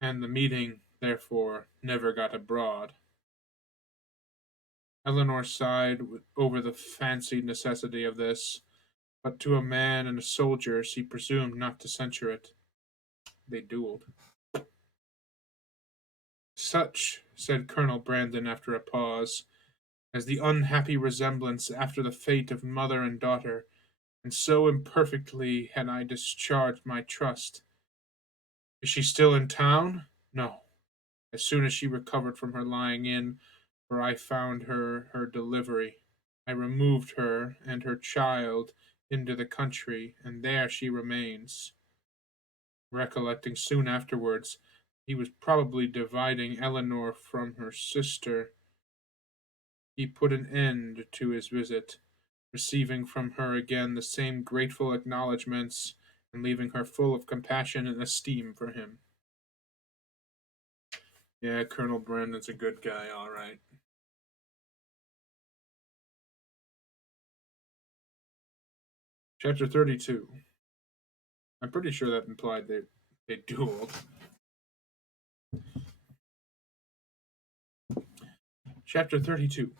and the meeting, therefore, never got abroad. Eleanor sighed over the fancied necessity of this, but to a man and a soldier she presumed not to censure it. They duelled. Such, said Colonel Brandon after a pause, as the unhappy resemblance after the fate of mother and daughter, and so imperfectly had I discharged my trust. Is she still in town? No. As soon as she recovered from her lying in, for I found her delivery, I removed her and her child into the country, and there she remains. Recollecting soon afterwards he was probably dividing Eleanor from her sister, he put an end to his visit, receiving from her again the same grateful acknowledgments, and leaving her full of compassion and esteem for him. Yeah, Colonel Brandon's a good guy, all right. Chapter 32. I'm pretty sure that implied they dueled. Chapter 32.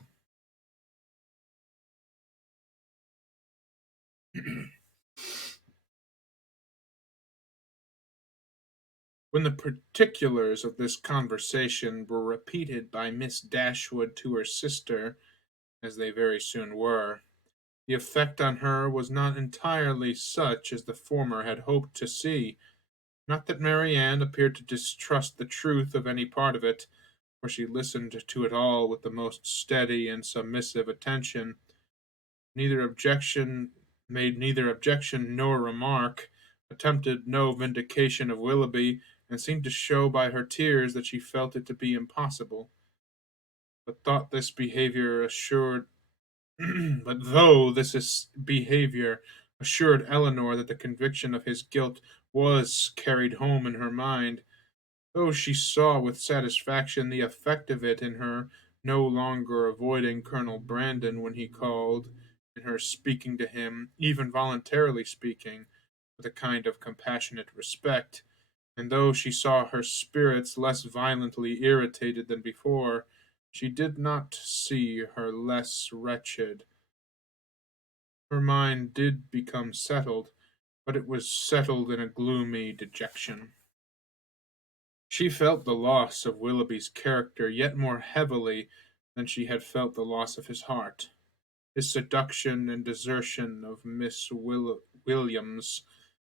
When the particulars of this conversation were repeated by Miss Dashwood to her sister, as they very soon were, the effect on her was not entirely such as the former had hoped to see. Not that Mary Ann appeared to distrust the truth of any part of it, for she listened to it all with the most steady and submissive attention, neither objection made neither objection nor remark, attempted no vindication of Willoughby, and seemed to show by her tears that she felt it to be impossible, but thought this behavior assured but though this behavior assured Eleanor that the conviction of his guilt was carried home in her mind, though she saw with satisfaction the effect of it in her no longer avoiding Colonel Brandon when he called, in her speaking to him, even voluntarily speaking, with a kind of compassionate respect, and though she saw her spirits less violently irritated than before, she did not see her less wretched. Her mind did become settled, but it was settled in a gloomy dejection. She felt the loss of Willoughby's character yet more heavily than she had felt the loss of his heart. His seduction and desertion of Miss Williams,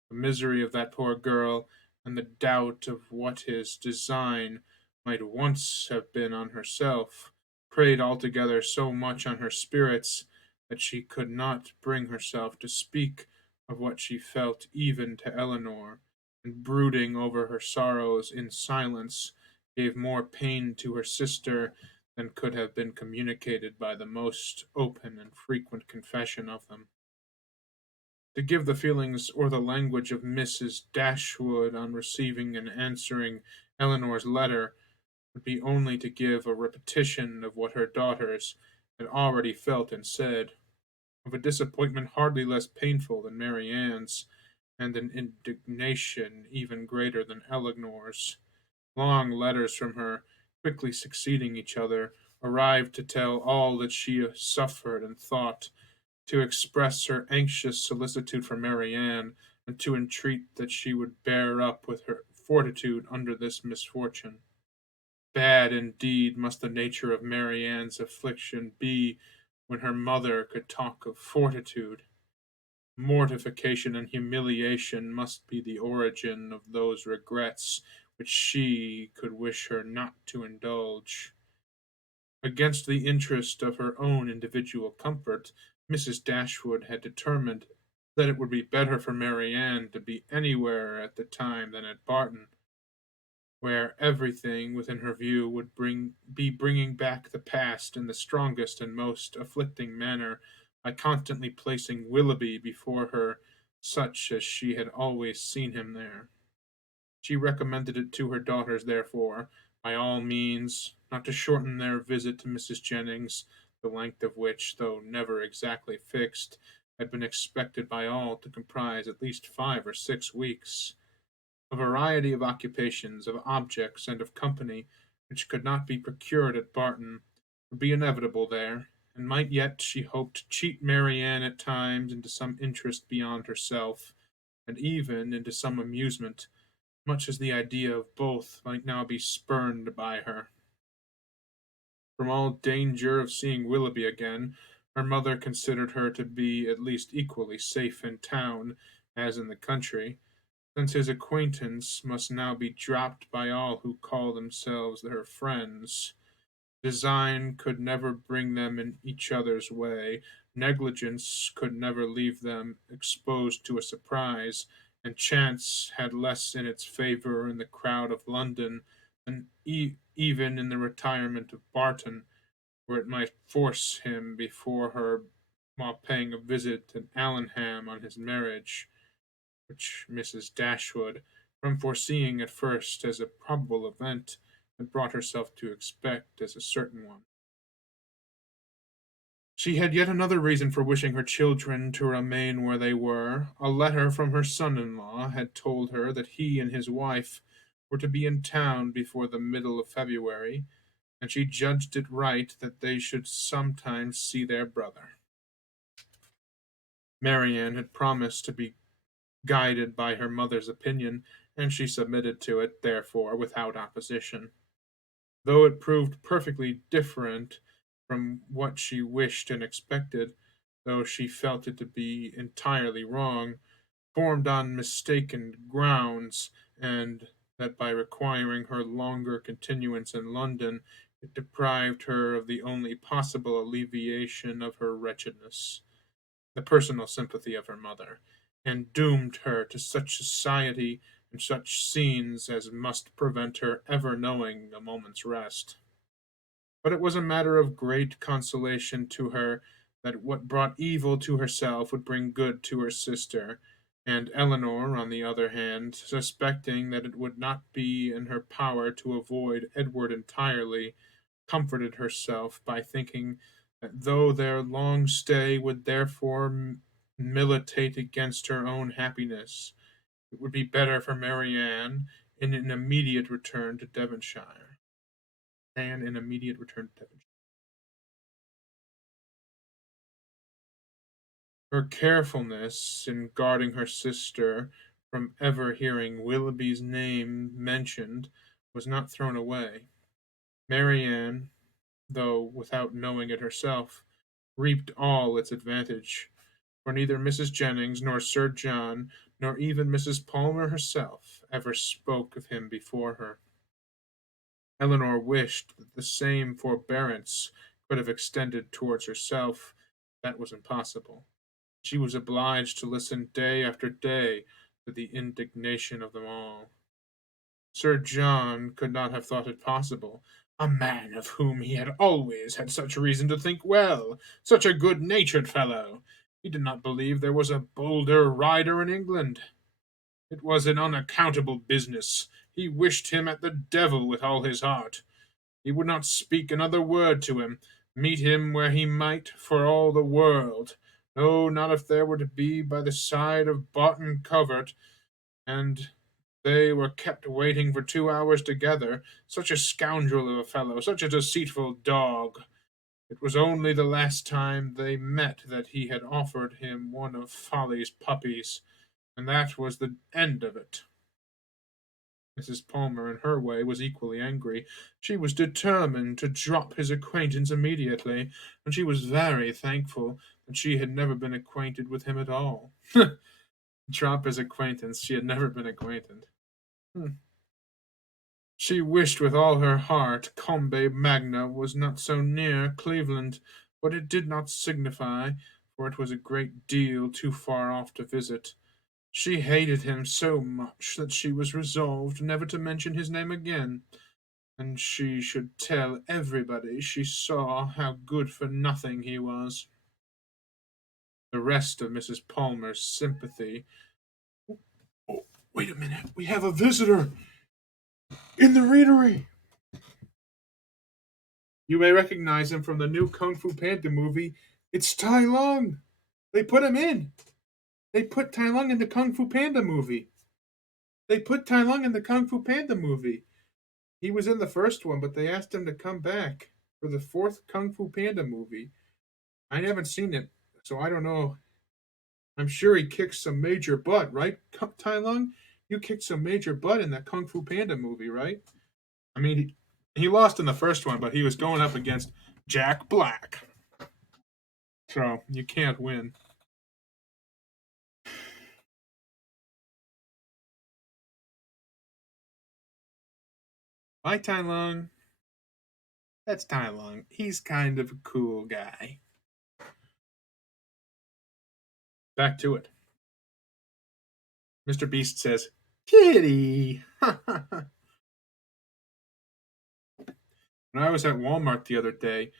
the misery of that poor girl, and the doubt of what his design might once have been on herself, preyed altogether so much on her spirits that she could not bring herself to speak of what she felt even to Eleanor, and brooding over her sorrows in silence gave more pain to her sister than could have been communicated by the most open and frequent confession of them. To give the feelings or the language of Mrs. Dashwood on receiving and answering Eleanor's letter would be only to give a repetition of what her daughters had already felt and said, of a disappointment hardly less painful than Mary Ann's, and an indignation even greater than Eleanor's. Long letters from her, quickly succeeding each other, arrived to tell all that she suffered and thought, to express her anxious solicitude for Mary Ann, and to entreat that she would bear up with her fortitude under this misfortune. Bad indeed must the nature of Mary Ann's affliction be when her mother could talk of fortitude. Mortification and humiliation must be the origin of those regrets which she could wish her not to indulge. Against the interest of her own individual comfort, Mrs. Dashwood had determined that it would be better for Marianne to be anywhere at the time than at Barton, where everything within her view would be bringing back the past in the strongest and most afflicting manner by constantly placing Willoughby before her, such as she had always seen him there. She recommended it to her daughters, therefore, by all means, not to shorten their visit to Mrs. Jennings, the length of which, though never exactly fixed, had been expected by all to comprise at least 5 or 6 weeks. A variety of occupations, of objects, and of company, which could not be procured at Barton, would be inevitable there, and might yet, she hoped, cheat Marianne at times into some interest beyond herself, and even into some amusement, much as the idea of both might now be spurned by her. From all danger of seeing Willoughby again, her mother considered her to be at least equally safe in town as in the country, since his acquaintance must now be dropped by all who call themselves her friends. Design could never bring them in each other's way, negligence could never leave them exposed to a surprise, and chance had less in its favor in the crowd of London than even in the retirement of Barton, where it might force him before her while paying a visit to Allenham on his marriage, which Mrs. Dashwood, from foreseeing at first as a probable event, had brought herself to expect as a certain one. She had yet another reason for wishing her children to remain where they were. A letter from her son in law had told her that he and his wife were to be in town before the middle of February, and she judged it right that they should sometimes see their brother. Marianne had promised to be guided by her mother's opinion, and she submitted to it, therefore, without opposition. Though it proved perfectly different from what she wished and expected, though she felt it to be entirely wrong, formed on mistaken grounds, and that by requiring her longer continuance in London, it deprived her of the only possible alleviation of her wretchedness, the personal sympathy of her mother, and doomed her to such society and such scenes as must prevent her ever knowing a moment's rest. But it was a matter of great consolation to her that what brought evil to herself would bring good to her sister, and Eleanor, on the other hand, suspecting that it would not be in her power to avoid Edward entirely, comforted herself by thinking that though their long stay would therefore militate against her own happiness, it would be better for Marianne in an immediate return to Devonshire. And an immediate return to Devonshire. Her carefulness in guarding her sister from ever hearing Willoughby's name mentioned was not thrown away. Marianne, though without knowing it herself, reaped all its advantage, for neither Mrs. Jennings nor Sir John, nor even Mrs. Palmer herself, ever spoke of him before her. Eleanor wished that the same forbearance could have extended towards herself. That was impossible. She was obliged to listen day after day to the indignation of them all. Sir John could not have thought it possible. A man of whom he had always had such reason to think well, such a good natured fellow. He did not believe there was a bolder rider in England. It was an unaccountable business. He wished him at the devil with all his heart. He would not speak another word to him, meet him where he might, for all the world. No, not if there were to be by the side of Barton Covert, and they were kept waiting for 2 hours together. Such a scoundrel of a fellow, such a deceitful dog. It was only the last time they met that he had offered him one of Folly's puppies, and that was the end of it. Mrs. Palmer, in her way, was equally angry. She was determined to drop his acquaintance immediately, and she was very thankful that she had never been acquainted with him at all. Drop his acquaintance. She had never been acquainted. Hmm. She wished with all her heart Combe Magna was not so near Cleveland, but it did not signify, for it was a great deal too far off to visit. She hated him so much that she was resolved never to mention his name again, and she should tell everybody she saw how good for nothing he was. The rest of Mrs. Palmer's sympathy. Oh, wait a minute. We have a visitor in the readery. You may recognize him from the new Kung Fu Panda movie. It's Tai Lung. They put him in. They put Tai Lung in the Kung Fu Panda movie. They put Tai Lung in the Kung Fu Panda movie. He was in the first one, but they asked him to come back for the fourth Kung Fu Panda movie. I haven't seen it, so I don't know. I'm sure he kicked some major butt, right, Tai Lung? You kicked some major butt in that Kung Fu Panda movie, right? I mean, he lost in the first one, but he was going up against Jack Black. So you can't win. Bye, Tai Lung. That's Tai Lung. He's kind of a cool guy. Back to it. Mr. Beast says, Kitty! When I was at Walmart the other day,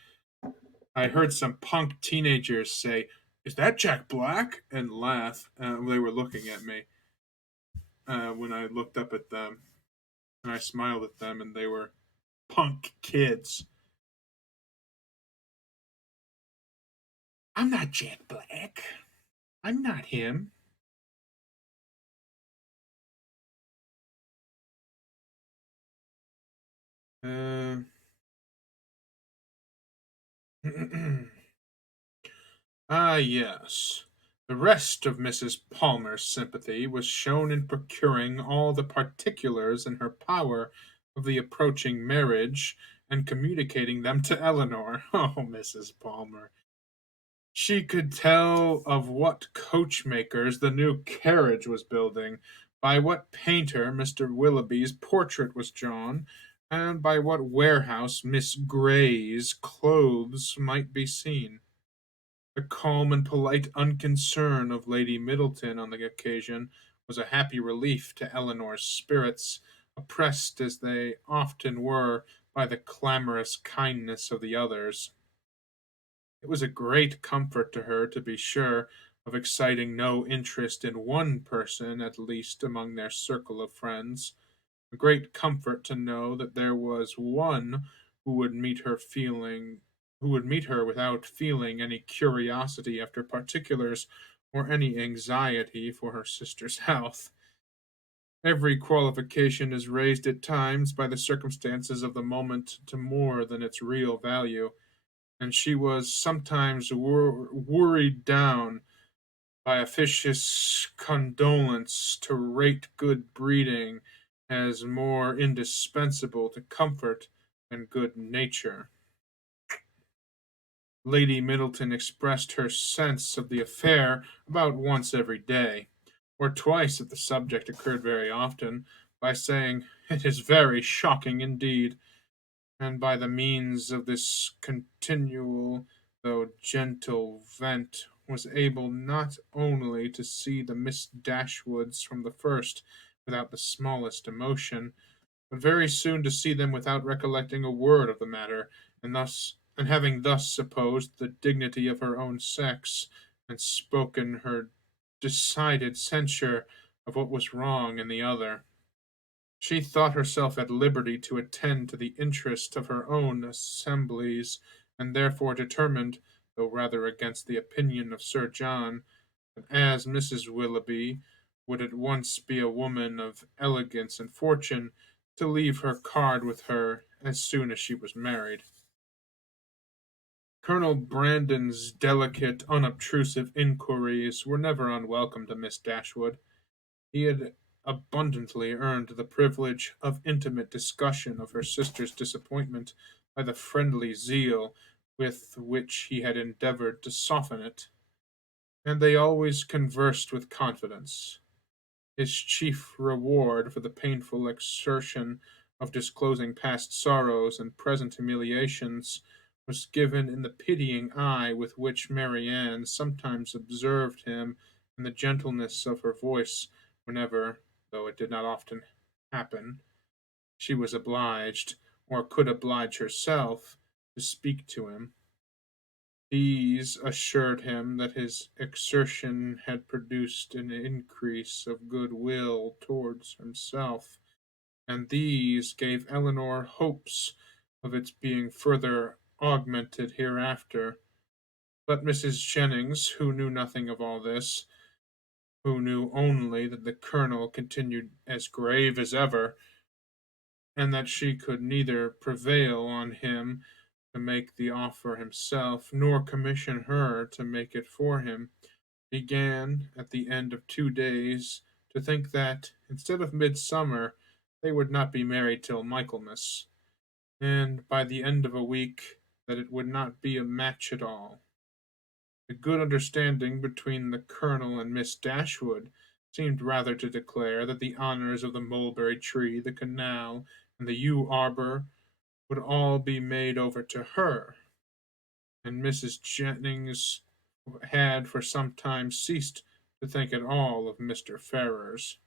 I heard some punk teenagers say, Is that Jack Black? And laugh. They were looking at me when I looked up at them. And I smiled at them, and they were punk kids. I'm not Jack Black. I'm not him. Uh, yes. The rest of Mrs. Palmer's sympathy was shown in procuring all the particulars in her power of the approaching marriage and communicating them to Eleanor. Oh, Mrs. Palmer. She could tell of what coachmakers the new carriage was building, by what painter Mr. Willoughby's portrait was drawn, and by what warehouse Miss Grey's clothes might be seen. The calm and polite unconcern of Lady Middleton on the occasion was a happy relief to Eleanor's spirits, oppressed as they often were by the clamorous kindness of the others. It was a great comfort to her to be sure of exciting no interest in one person at least among their circle of friends, a great comfort to know that there was one who would meet her feeling who would meet her without feeling any curiosity after particulars or any anxiety for her sister's health. Every qualification is raised at times by the circumstances of the moment to more than its real value, and she was sometimes worried down by officious condolence to rate good breeding as more indispensable to comfort than good nature. Lady Middleton expressed her sense of the affair about once every day, or twice if the subject occurred very often, by saying, It is very shocking indeed, and by the means of this continual though gentle vent was able not only to see the Miss Dashwoods from the first without the smallest emotion, but very soon to see them without recollecting a word of the matter, and having thus supposed the dignity of her own sex, and spoken her decided censure of what was wrong in the other. She thought herself at liberty to attend to the interest of her own assemblies, and therefore determined, though rather against the opinion of Sir John, that as Mrs. Willoughby would at once be a woman of elegance and fortune, to leave her card with her as soon as she was married. Colonel Brandon's delicate, unobtrusive inquiries were never unwelcome to Miss Dashwood. He had abundantly earned the privilege of intimate discussion of her sister's disappointment by the friendly zeal with which he had endeavored to soften it, and they always conversed with confidence. His chief reward for the painful exertion of disclosing past sorrows and present humiliations was given in the pitying eye with which Marianne sometimes observed him, and the gentleness of her voice whenever, though it did not often happen, she was obliged, or could oblige herself, to speak to him. These assured him that his exertion had produced an increase of good will towards himself, and these gave Eleanor hopes of its being further augmented hereafter. But Mrs. Jennings, who knew nothing of all this, who knew only that the colonel continued as grave as ever, and that she could neither prevail on him to make the offer himself, nor commission her to make it for him, began, at the end of 2 days, to think that, instead of midsummer, they would not be married till Michaelmas, and by the end of a week that it would not be a match at all. The good understanding between the colonel and Miss Dashwood seemed rather to declare that the honours of the mulberry tree, the canal, and the yew arbour would all be made over to her, and Mrs. Jennings had for some time ceased to think at all of Mr. Ferrars.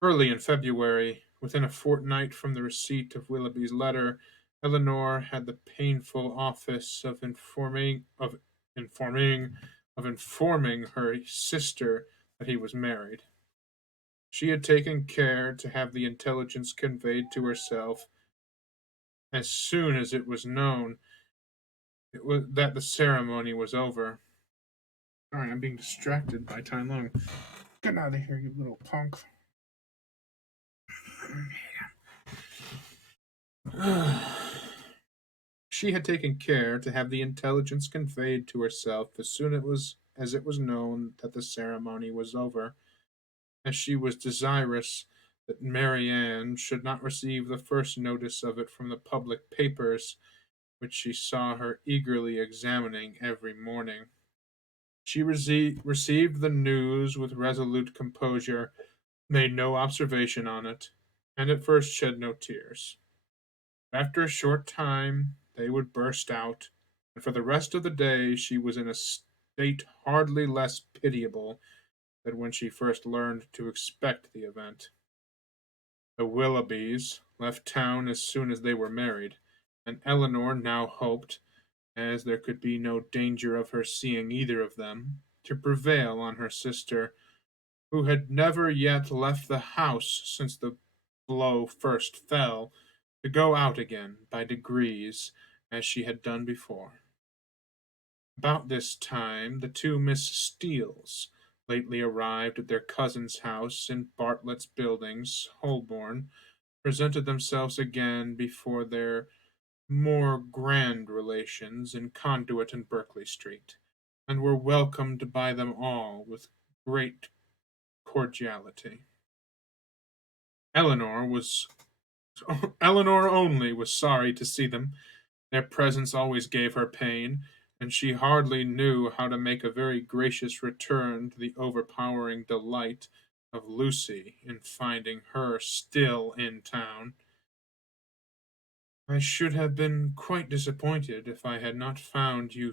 Early in February, within a fortnight from the receipt of Willoughby's letter, Eleanor had the painful office of informing informing her sister that he was married. She had taken care to have the intelligence conveyed to herself as soon as it was known that the ceremony was over. Sorry, I'm being distracted by time long. Get out of here, you little punk. She had taken care to have the intelligence conveyed to herself as it was known that the ceremony was over, as she was desirous that Marianne should not receive the first notice of it from the public papers, which she saw her eagerly examining every morning. She received the news with resolute composure, made no observation on it, and at first shed no tears. After a short time they would burst out, and for the rest of the day she was in a state hardly less pitiable than when she first learned to expect the event. The Willoughbys left town as soon as they were married, and Eleanor now hoped, as there could be no danger of her seeing either of them, to prevail on her sister, who had never yet left the house since the blow first fell, to go out again by degrees, as she had done before. About this time the two Miss Steeles, lately arrived at their cousin's house in Bartlett's Buildings, Holborn, presented themselves again before their more grand relations in Conduit and Berkeley Street, and were welcomed by them all with great cordiality. Eleanor was Eleanor only was sorry to see them. Their presence always gave her pain, and she hardly knew how to make a very gracious return to the overpowering delight of Lucy in finding her still in town. I should have been quite disappointed if I had not found you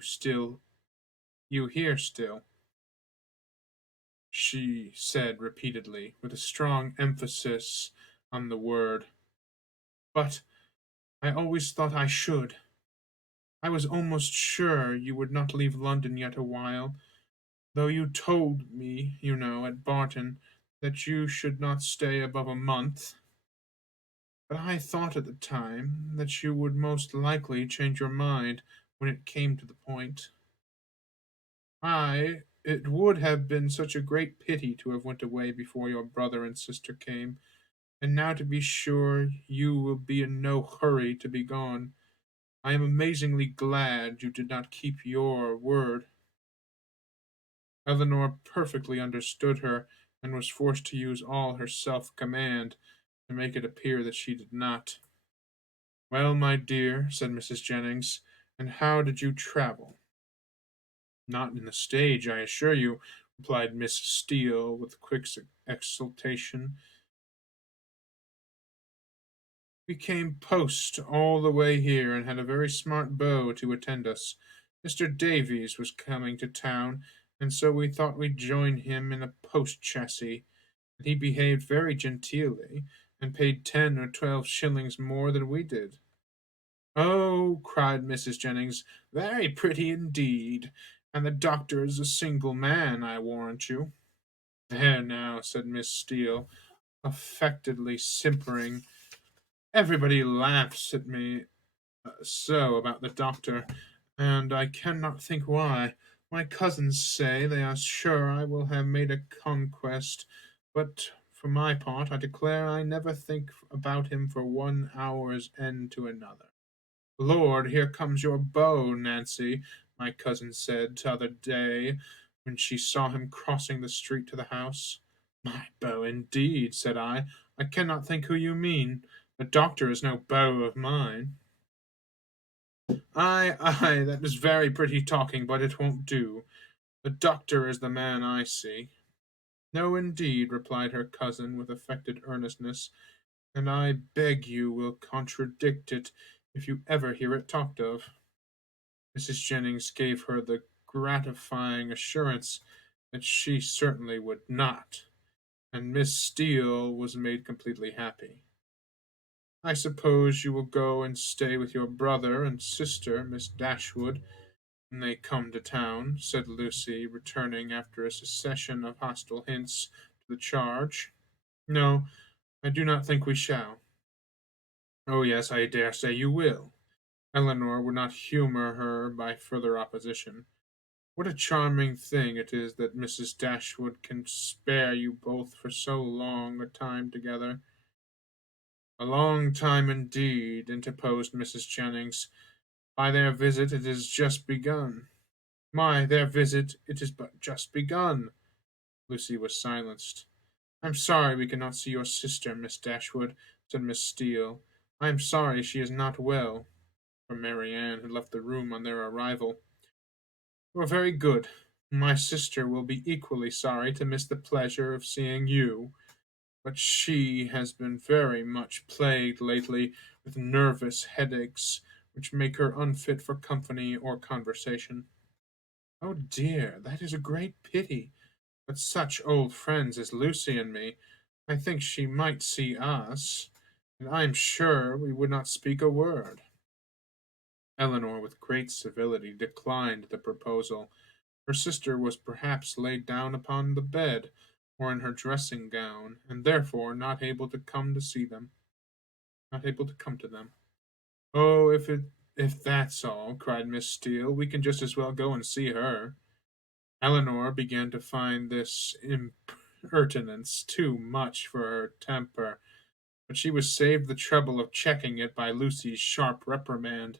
here still, she said repeatedly, with a strong emphasis on the word. But I always thought I should. I was almost sure you would not leave London yet awhile, though you told me, at Barton, that you should not stay above a month. But I thought at the time that you would most likely change your mind when it came to the point. It would have been such a great pity to have went away before your brother and sister came, and now to be sure you will be in no hurry to be gone. I am amazingly glad you did not keep your word. Eleanor perfectly understood her, and was forced to use all her self command to make it appear that she did not. Well, my dear, said Mrs. Jennings, and how did you travel? Not in the stage, I assure you, replied Miss Steele with quick exultation. We came post all the way here and had a very smart beau to attend us. Mr. Davies was coming to town, and so we thought we'd join him in a post chaise. And he behaved very genteelly, and paid 10 or 12 shillings more than we did. Oh, cried Mrs. Jennings, very pretty indeed. And the doctor is a single man, I warrant you. There now, said Miss Steele, affectedly simpering. Everybody laughs at me so about the doctor, and I cannot think why. My cousins say they are sure I will have made a conquest, but for my part, I declare I never think about him for 1 hour's end to another. Lord, here comes your beau, Nancy, my cousin said t'other day when she saw him crossing the street to the house. My beau, indeed, said I. I cannot think who you mean. The doctor is no beau of mine. Ay, that is very pretty talking, but it won't do. The doctor is the man I see. No, indeed, replied her cousin with affected earnestness, and I beg you will contradict it if you ever hear it talked of. Mrs. Jennings gave her the gratifying assurance that she certainly would not, and Miss Steele was made completely happy. I suppose you will go and stay with your brother and sister, Miss Dashwood, when they come to town, said Lucy, returning after a succession of hostile hints to the charge. No, I do not think we shall. Oh, yes, I dare say you will. Eleanor would not humour her by further opposition. What a charming thing it is that Mrs. Dashwood can spare you both for so long a time together. A long time indeed, interposed Mrs. Jennings. By their visit it is just begun. My, their visit, it is but just begun. Lucy was silenced. I'm sorry we cannot see your sister, Miss Dashwood, said Miss Steele. I am sorry she is not well, for Marianne had left the room on their arrival. You are very good. My sister will be equally sorry to miss the pleasure of seeing you, but she has been very much plagued lately with nervous headaches, which make her unfit for company or conversation. Oh dear, that is a great pity. But such old friends as Lucy and me, I think she might see us, and I am sure we would not speak a word. Eleanor, with great civility, declined the proposal. Her sister was perhaps laid down upon the bed, or in her dressing gown, and therefore not able to come to them. Oh, if that's all, cried Miss Steele, we can just as well go and see her. Eleanor began to find this impertinence too much for her temper, but she was saved the trouble of checking it by Lucy's sharp reprimand,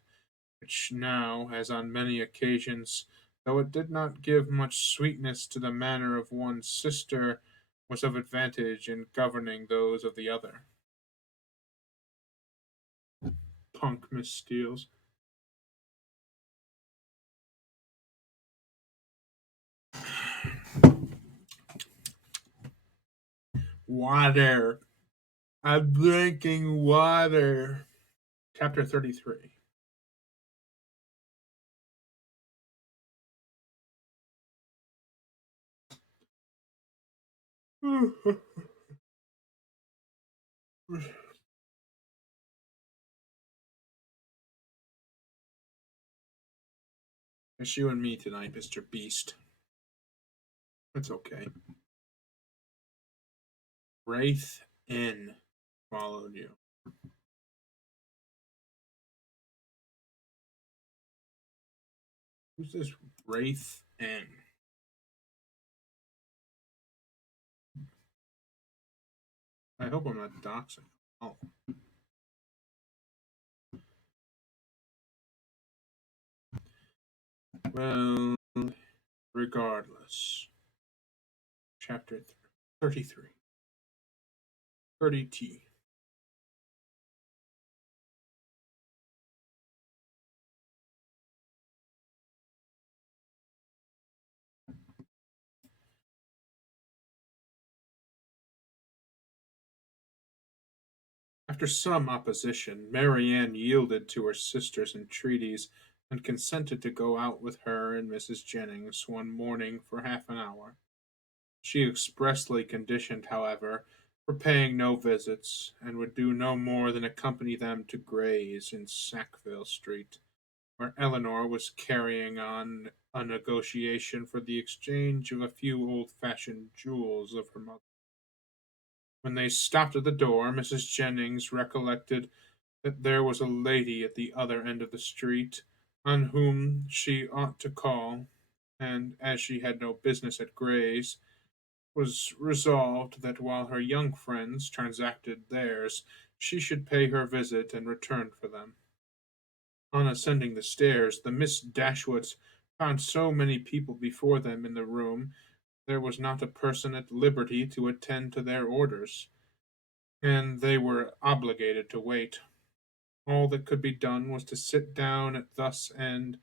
which now, as on many occasions, though it did not give much sweetness to the manner of one sister, was of advantage in governing those of the other. Punk Miss Steele's. Water. I'm drinking water. Chapter 33. It's you and me tonight, Mr. Beast. It's okay. Wraith Inn followed you. Who's this Wraith Inn? I hope I'm not doxing. Oh. Well, regardless. Chapter 33. 30T. After some opposition, Marianne yielded to her sister's entreaties and consented to go out with her and Mrs. Jennings one morning for half an hour. She expressly conditioned, however, for paying no visits, and would do no more than accompany them to Gray's in Sackville Street, where Eleanor was carrying on a negotiation for the exchange of a few old-fashioned jewels of her mother. When they stopped at the door, Mrs. Jennings recollected that there was a lady at the other end of the street on whom she ought to call, and as she had no business at Gray's, was resolved that while her young friends transacted theirs, she should pay her visit and return for them. On ascending the stairs, the Miss Dashwoods found so many people before them in the room, there was not a person at liberty to attend to their orders, and they were obligated to wait. All that could be done was to sit down at that end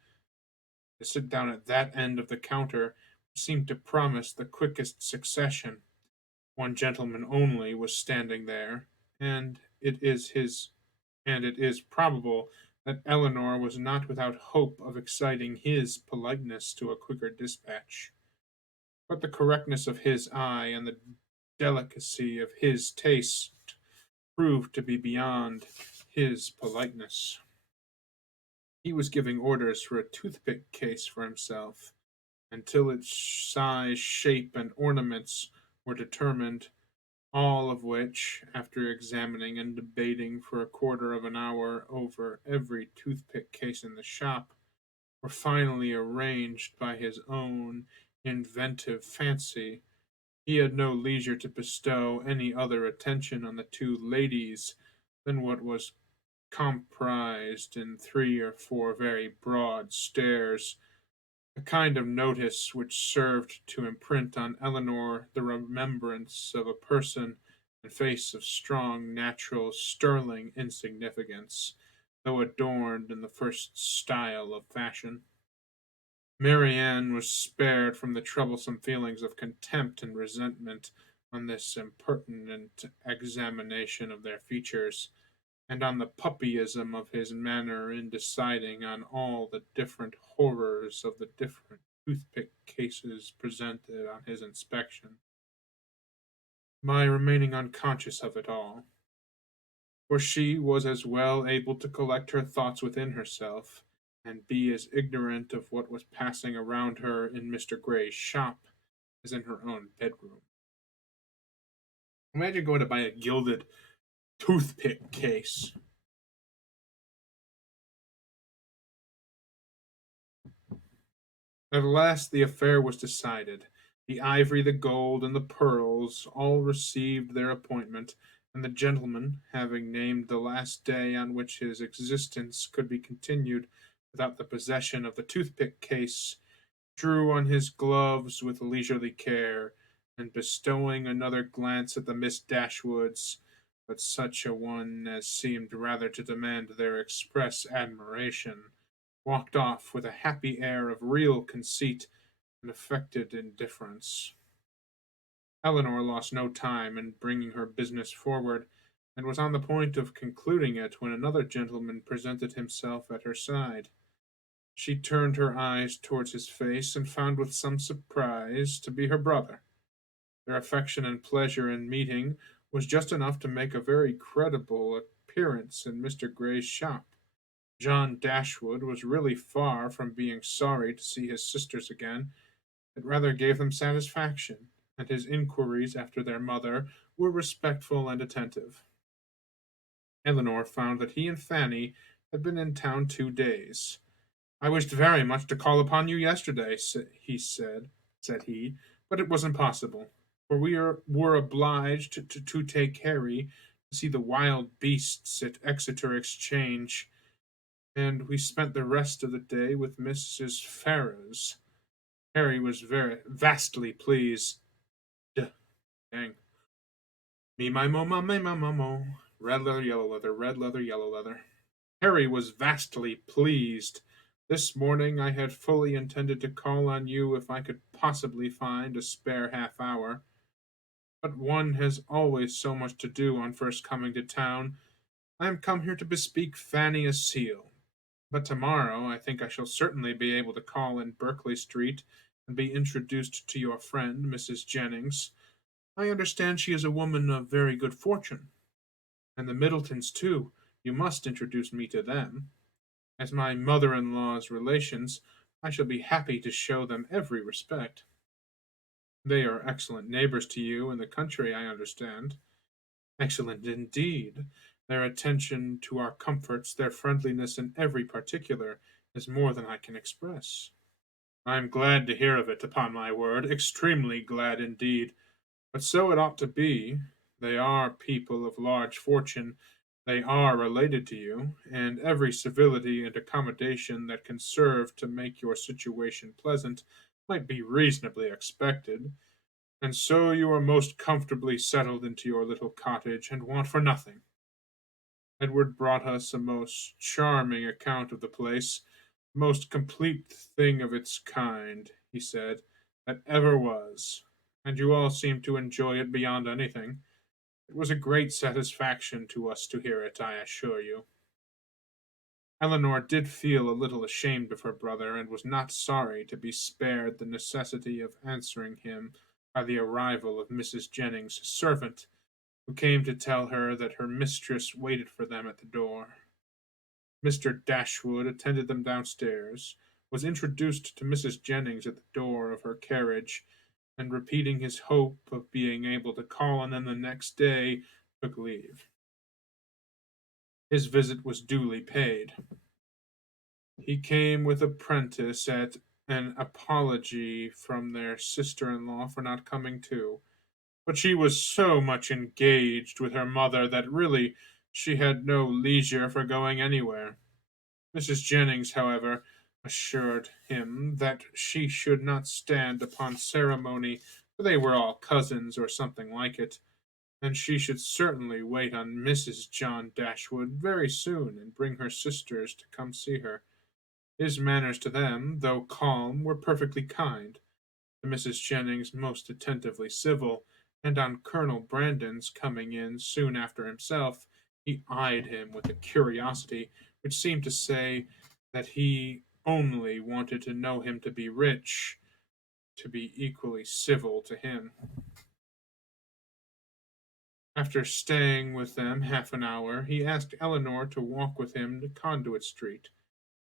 of the counter, which seemed to promise the quickest succession. One gentleman only was standing there, and it is probable that Eleanor was not without hope of exciting his politeness to a quicker dispatch. But the correctness of his eye and the delicacy of his taste proved to be beyond his politeness. He was giving orders for a toothpick case for himself, until its size, shape, and ornaments were determined, all of which, after examining and debating for a quarter of an hour over every toothpick case in the shop, were finally arranged by his own inventive fancy. He had no leisure to bestow any other attention on the two ladies than what was comprised in 3 or 4 very broad stares, a kind of notice which served to imprint on Eleanor the remembrance of a person and face of strong, natural, sterling insignificance, though adorned in the first style of fashion. Marianne was spared from the troublesome feelings of contempt and resentment on this impertinent examination of their features, and on the puppyism of his manner in deciding on all the different horrors of the different toothpick cases presented on his inspection, by remaining unconscious of it all, for she was as well able to collect her thoughts within herself, and be as ignorant of what was passing around her in Mr. Gray's shop as in her own bedroom. Imagine going to buy a gilded toothpick case. At last the affair was decided. The ivory, the gold, and the pearls all received their appointment, and the gentleman, having named the last day on which his existence could be continued without the possession of the toothpick case, drew on his gloves with leisurely care, and bestowing another glance at the Miss Dashwoods, but such a one as seemed rather to demand their express admiration, walked off with a happy air of real conceit and affected indifference. Eleanor lost no time in bringing her business forward, and was on the point of concluding it when another gentleman presented himself at her side. She turned her eyes towards his face, and found with some surprise to be her brother. Their affection and pleasure in meeting was just enough to make a very creditable appearance in Mr. Gray's shop. John Dashwood was really far from being sorry to see his sisters again. It rather gave them satisfaction, and his inquiries after their mother were respectful and attentive. Eleanor found that he and Fanny had been in town 2 days. "I wished very much to call upon you yesterday," said he, "but it was impossible, for were obliged to take Harry to see the wild beasts at Exeter Exchange, and we spent the rest of the day with Mrs. Ferrars. Harry was very vastly pleased. Dang. Me, my mo, red leather, yellow leather, red leather, yellow leather. Harry was vastly pleased. This morning I had fully intended to call on you if I could possibly find a spare half hour, but one has always so much to do on first coming to town I am come here to bespeak Fanny a seal, but tomorrow I think I shall certainly be able to call in Berkeley Street and be introduced to your friend, Mrs. Jennings. I understand she is a woman of very good fortune, and the Middletons, too. You must introduce me to them. As my mother-in-law's relations, I shall be happy to show them every respect. They are excellent neighbors to you in the country, I understand. Excellent indeed. Their attention to our comforts, their friendliness in every particular, is more than I can express. I am glad to hear of it, upon my word, extremely glad indeed. But so it ought to be. They are people of large fortune. They are related to you, and every civility and accommodation that can serve to make your situation pleasant might be reasonably expected. And so you are most comfortably settled into your little cottage, and want for nothing. Edward brought us a most charming account of the place, most complete thing of its kind, he said, that ever was, and you all seemed to enjoy it beyond anything. It was a great satisfaction to us to hear it, I assure you. Eleanor did feel a little ashamed of her brother, and was not sorry to be spared the necessity of answering him by the arrival of Mrs. Jennings' servant, who came to tell her that her mistress waited for them at the door. Mr. Dashwood attended them downstairs, was introduced to Mrs. Jennings at the door of her carriage, and repeating his hope of being able to call on them the next day, took leave. His visit was duly paid. He came with a prentice at an apology from their sister-in-law for not coming too, but she was so much engaged with her mother that really she had no leisure for going anywhere. Mrs. Jennings, however, assured him that she should not stand upon ceremony, for they were all cousins or something like it, and she should certainly wait on Mrs. John Dashwood very soon and bring her sisters to come see her. His manners to them, though calm, were perfectly kind, to Mrs. Jennings most attentively civil, and on Colonel Brandon's coming in soon after himself, he eyed him with a curiosity which seemed to say that he only wanted to know him to be rich, to be equally civil to him. After staying with them half an hour, he asked Eleanor to walk with him to Conduit Street,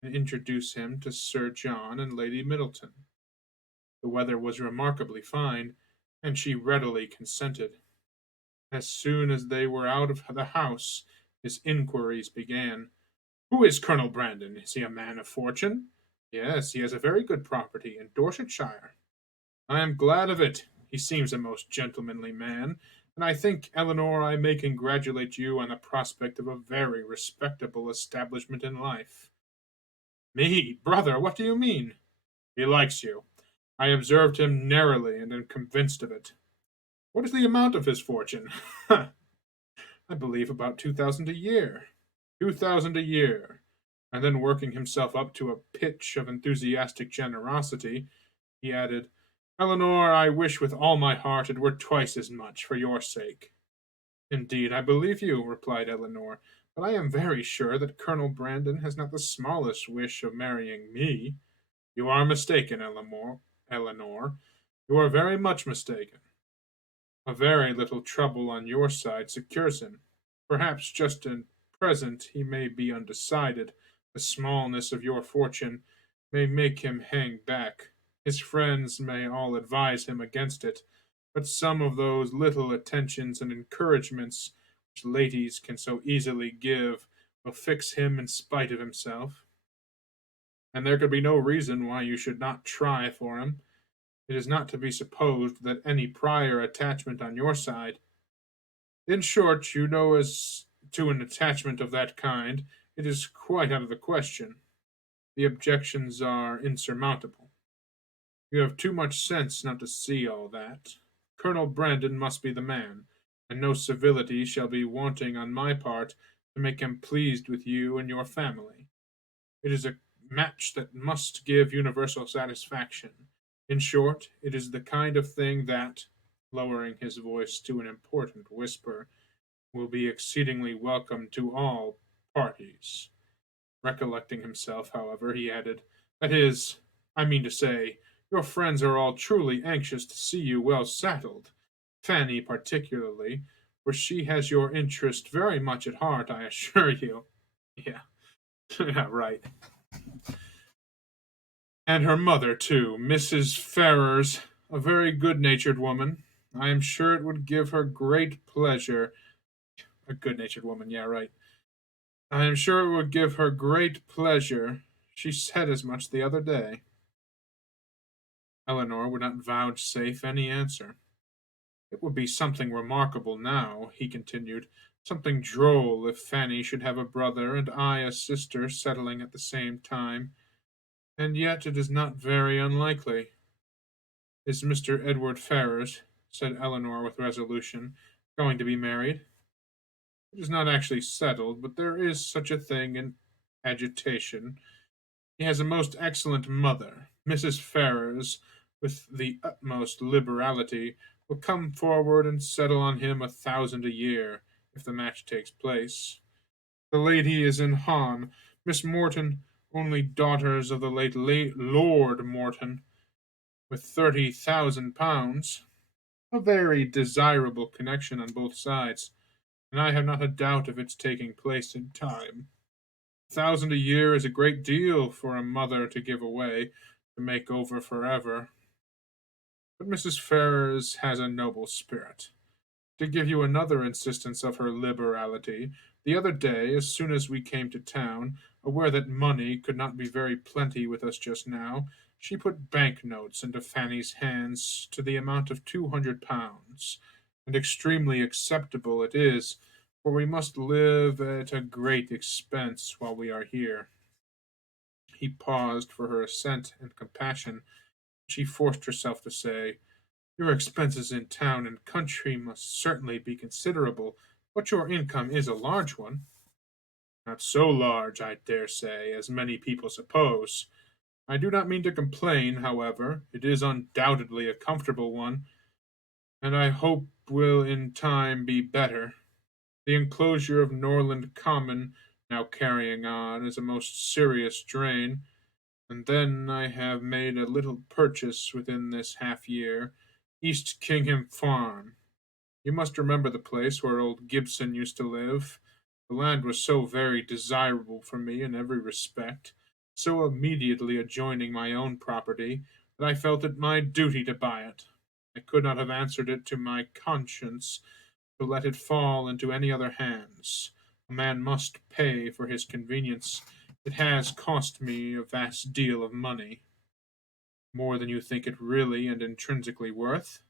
and introduce him to Sir John and Lady Middleton. The weather was remarkably fine, and she readily consented. As soon as they were out of the house, his inquiries began. Who is Colonel Brandon? Is he a man of fortune? Yes, he has a very good property in Dorsetshire. I am glad of it. He seems a most gentlemanly man, and I think, Eleanor, I may congratulate you on the prospect of a very respectable establishment in life. Me, brother, what do you mean? He likes you. I observed him narrowly and am convinced of it. What is the amount of his fortune? I believe about 2,000 a year. 2,000 a year. And then working himself up to a pitch of enthusiastic generosity, he added, Eleanor, I wish with all my heart it were twice as much for your sake. Indeed, I believe you, replied Eleanor, but I am very sure that Colonel Brandon has not the smallest wish of marrying me. You are mistaken, Eleanor. Eleanor. You are very much mistaken. A very little trouble on your side secures him. Perhaps just at present he may be undecided. The smallness of your fortune may make him hang back. His friends may all advise him against it, but some of those little attentions and encouragements which ladies can so easily give will fix him in spite of himself. And there could be no reason why you should not try for him. It is not to be supposed that any prior attachment on your side. In short, you know, as to an attachment of that kind, it is quite out of the question. The objections are insurmountable. You have too much sense not to see all that. Colonel Brandon must be the man, and no civility shall be wanting on my part to make him pleased with you and your family. It is a match that must give universal satisfaction. In short, it is the kind of thing that, lowering his voice to an important whisper, will be exceedingly welcome to all parties. Recollecting himself, however, he added, That is, I mean to say, your friends are all truly anxious to see you well settled, Fanny particularly, for she has your interest very much at heart, I assure you. Yeah, yeah, right. And her mother, too, Mrs. Ferrars, a very good natured woman. I am sure it would give her great pleasure. A good natured woman, yeah, right. I am sure it would give her great pleasure. She said as much the other day. Eleanor would not vouchsafe any answer. It would be something remarkable now, he continued, something droll if Fanny should have a brother and I a sister settling at the same time, and yet it is not very unlikely. Is Mr. Edward Ferrars, said Eleanor with resolution, going to be married? It is not actually settled, but there is such a thing in agitation. He has a most excellent mother. Mrs. Ferrars, with the utmost liberality, will come forward and settle on him 1,000 a year, if the match takes place. The lady is in Han, Miss Morton, only daughters of the late Lord Morton, with £30,000. A very desirable connection on both sides, and I have not a doubt of its taking place in time. 1,000 a year is a great deal for a mother to give away to make over forever. But Mrs. Ferrars has a noble spirit. To give you another instance of her liberality, the other day, as soon as we came to town, aware that money could not be very plenty with us just now, she put bank notes into Fanny's hands to the amount of £200, and extremely acceptable it is, for we must live at a great expense while we are here. He paused for her assent and compassion. She forced herself to say, Your expenses in town and country must certainly be considerable, but your income is a large one. Not so large, I dare say, as many people suppose. I do not mean to complain, however. It is undoubtedly a comfortable one, and I hope will in time be better. The enclosure of Norland Common, now carrying on, is a most serious drain. And then I have made a little purchase within this half year, East Kingham Farm. You must remember the place where old Gibson used to live. The land was so very desirable for me in every respect, so immediately adjoining my own property, that I felt it my duty to buy it. I could not have answered it to my conscience to let it fall into any other hands. A man must pay for his convenience. It has cost me a vast deal of money. More than you think it really and intrinsically worth?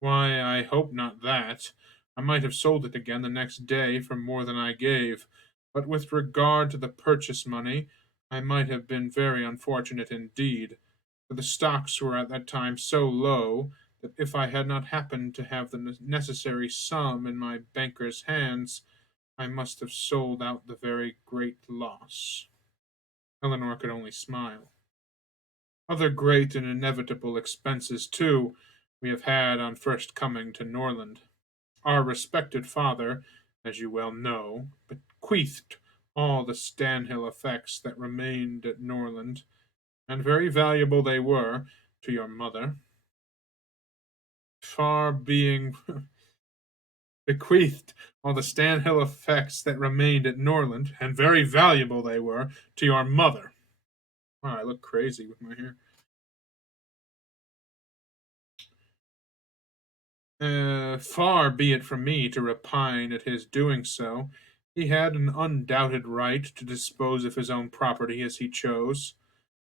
Why, I hope not that. I might have sold it again the next day for more than I gave, but with regard to the purchase money, I might have been very unfortunate indeed, for the stocks were at that time so low that if I had not happened to have the necessary sum in my banker's hands, I must have sold out the very great loss. Eleanor could only smile. Other great and inevitable expenses, too, we have had on first coming to Norland. Our respected father, as you well know, bequeathed all the Stanhill effects that remained at Norland, and very valuable they were, to your mother, far being bequeathed all the Stanhill effects that remained at Norland, and very valuable they were, to your mother. Wow, I look crazy with my hair. Far be it from me to repine at his doing so. He had an undoubted right to dispose of his own property as he chose,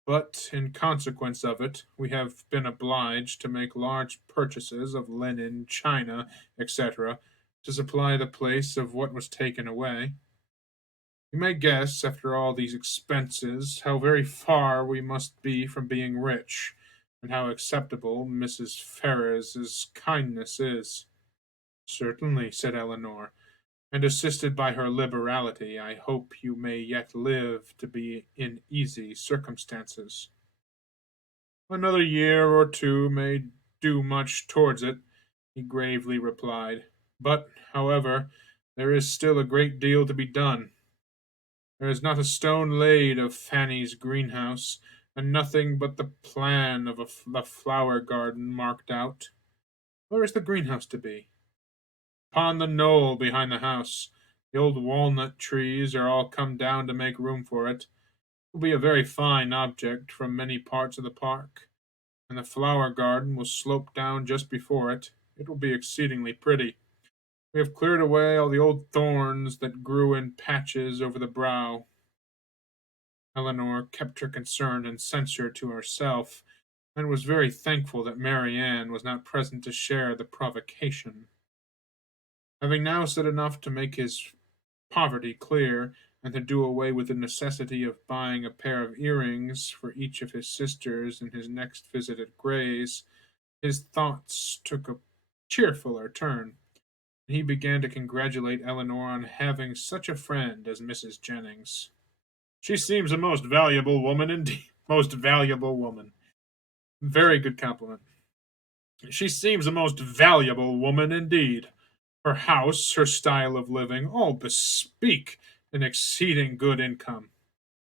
but in consequence of it, we have been obliged to make large purchases of linen, china, etc., to supply the place of what was taken away. You may guess, after all these expenses, how very far we must be from being rich, and how acceptable Mrs. Ferrars's kindness is. Certainly, said Eleanor, and assisted by her liberality, I hope you may yet live to be in easy circumstances. Another year or two may do much towards it, he gravely replied. But, however, there is still a great deal to be done. There is not a stone laid of Fanny's greenhouse, and nothing but the plan of the flower garden marked out. Where is the greenhouse to be? Upon the knoll behind the house. The old walnut trees are all come down to make room for it. It will be a very fine object from many parts of the park, and the flower garden will slope down just before it. It will be exceedingly pretty. We have cleared away all the old thorns that grew in patches over the brow. Eleanor kept her concern and censure to herself, and was very thankful that Marianne was not present to share the provocation. Having now said enough to make his poverty clear, and to do away with the necessity of buying a pair of earrings for each of his sisters in his next visit at Gray's, his thoughts took a cheerfuller turn, and he began to congratulate Eleanor on having such a friend as Mrs. Jennings. She seems a most valuable woman indeed. Most valuable woman. Very good compliment. She seems a most valuable woman indeed. Her house, her style of living, all bespeak an exceeding good income.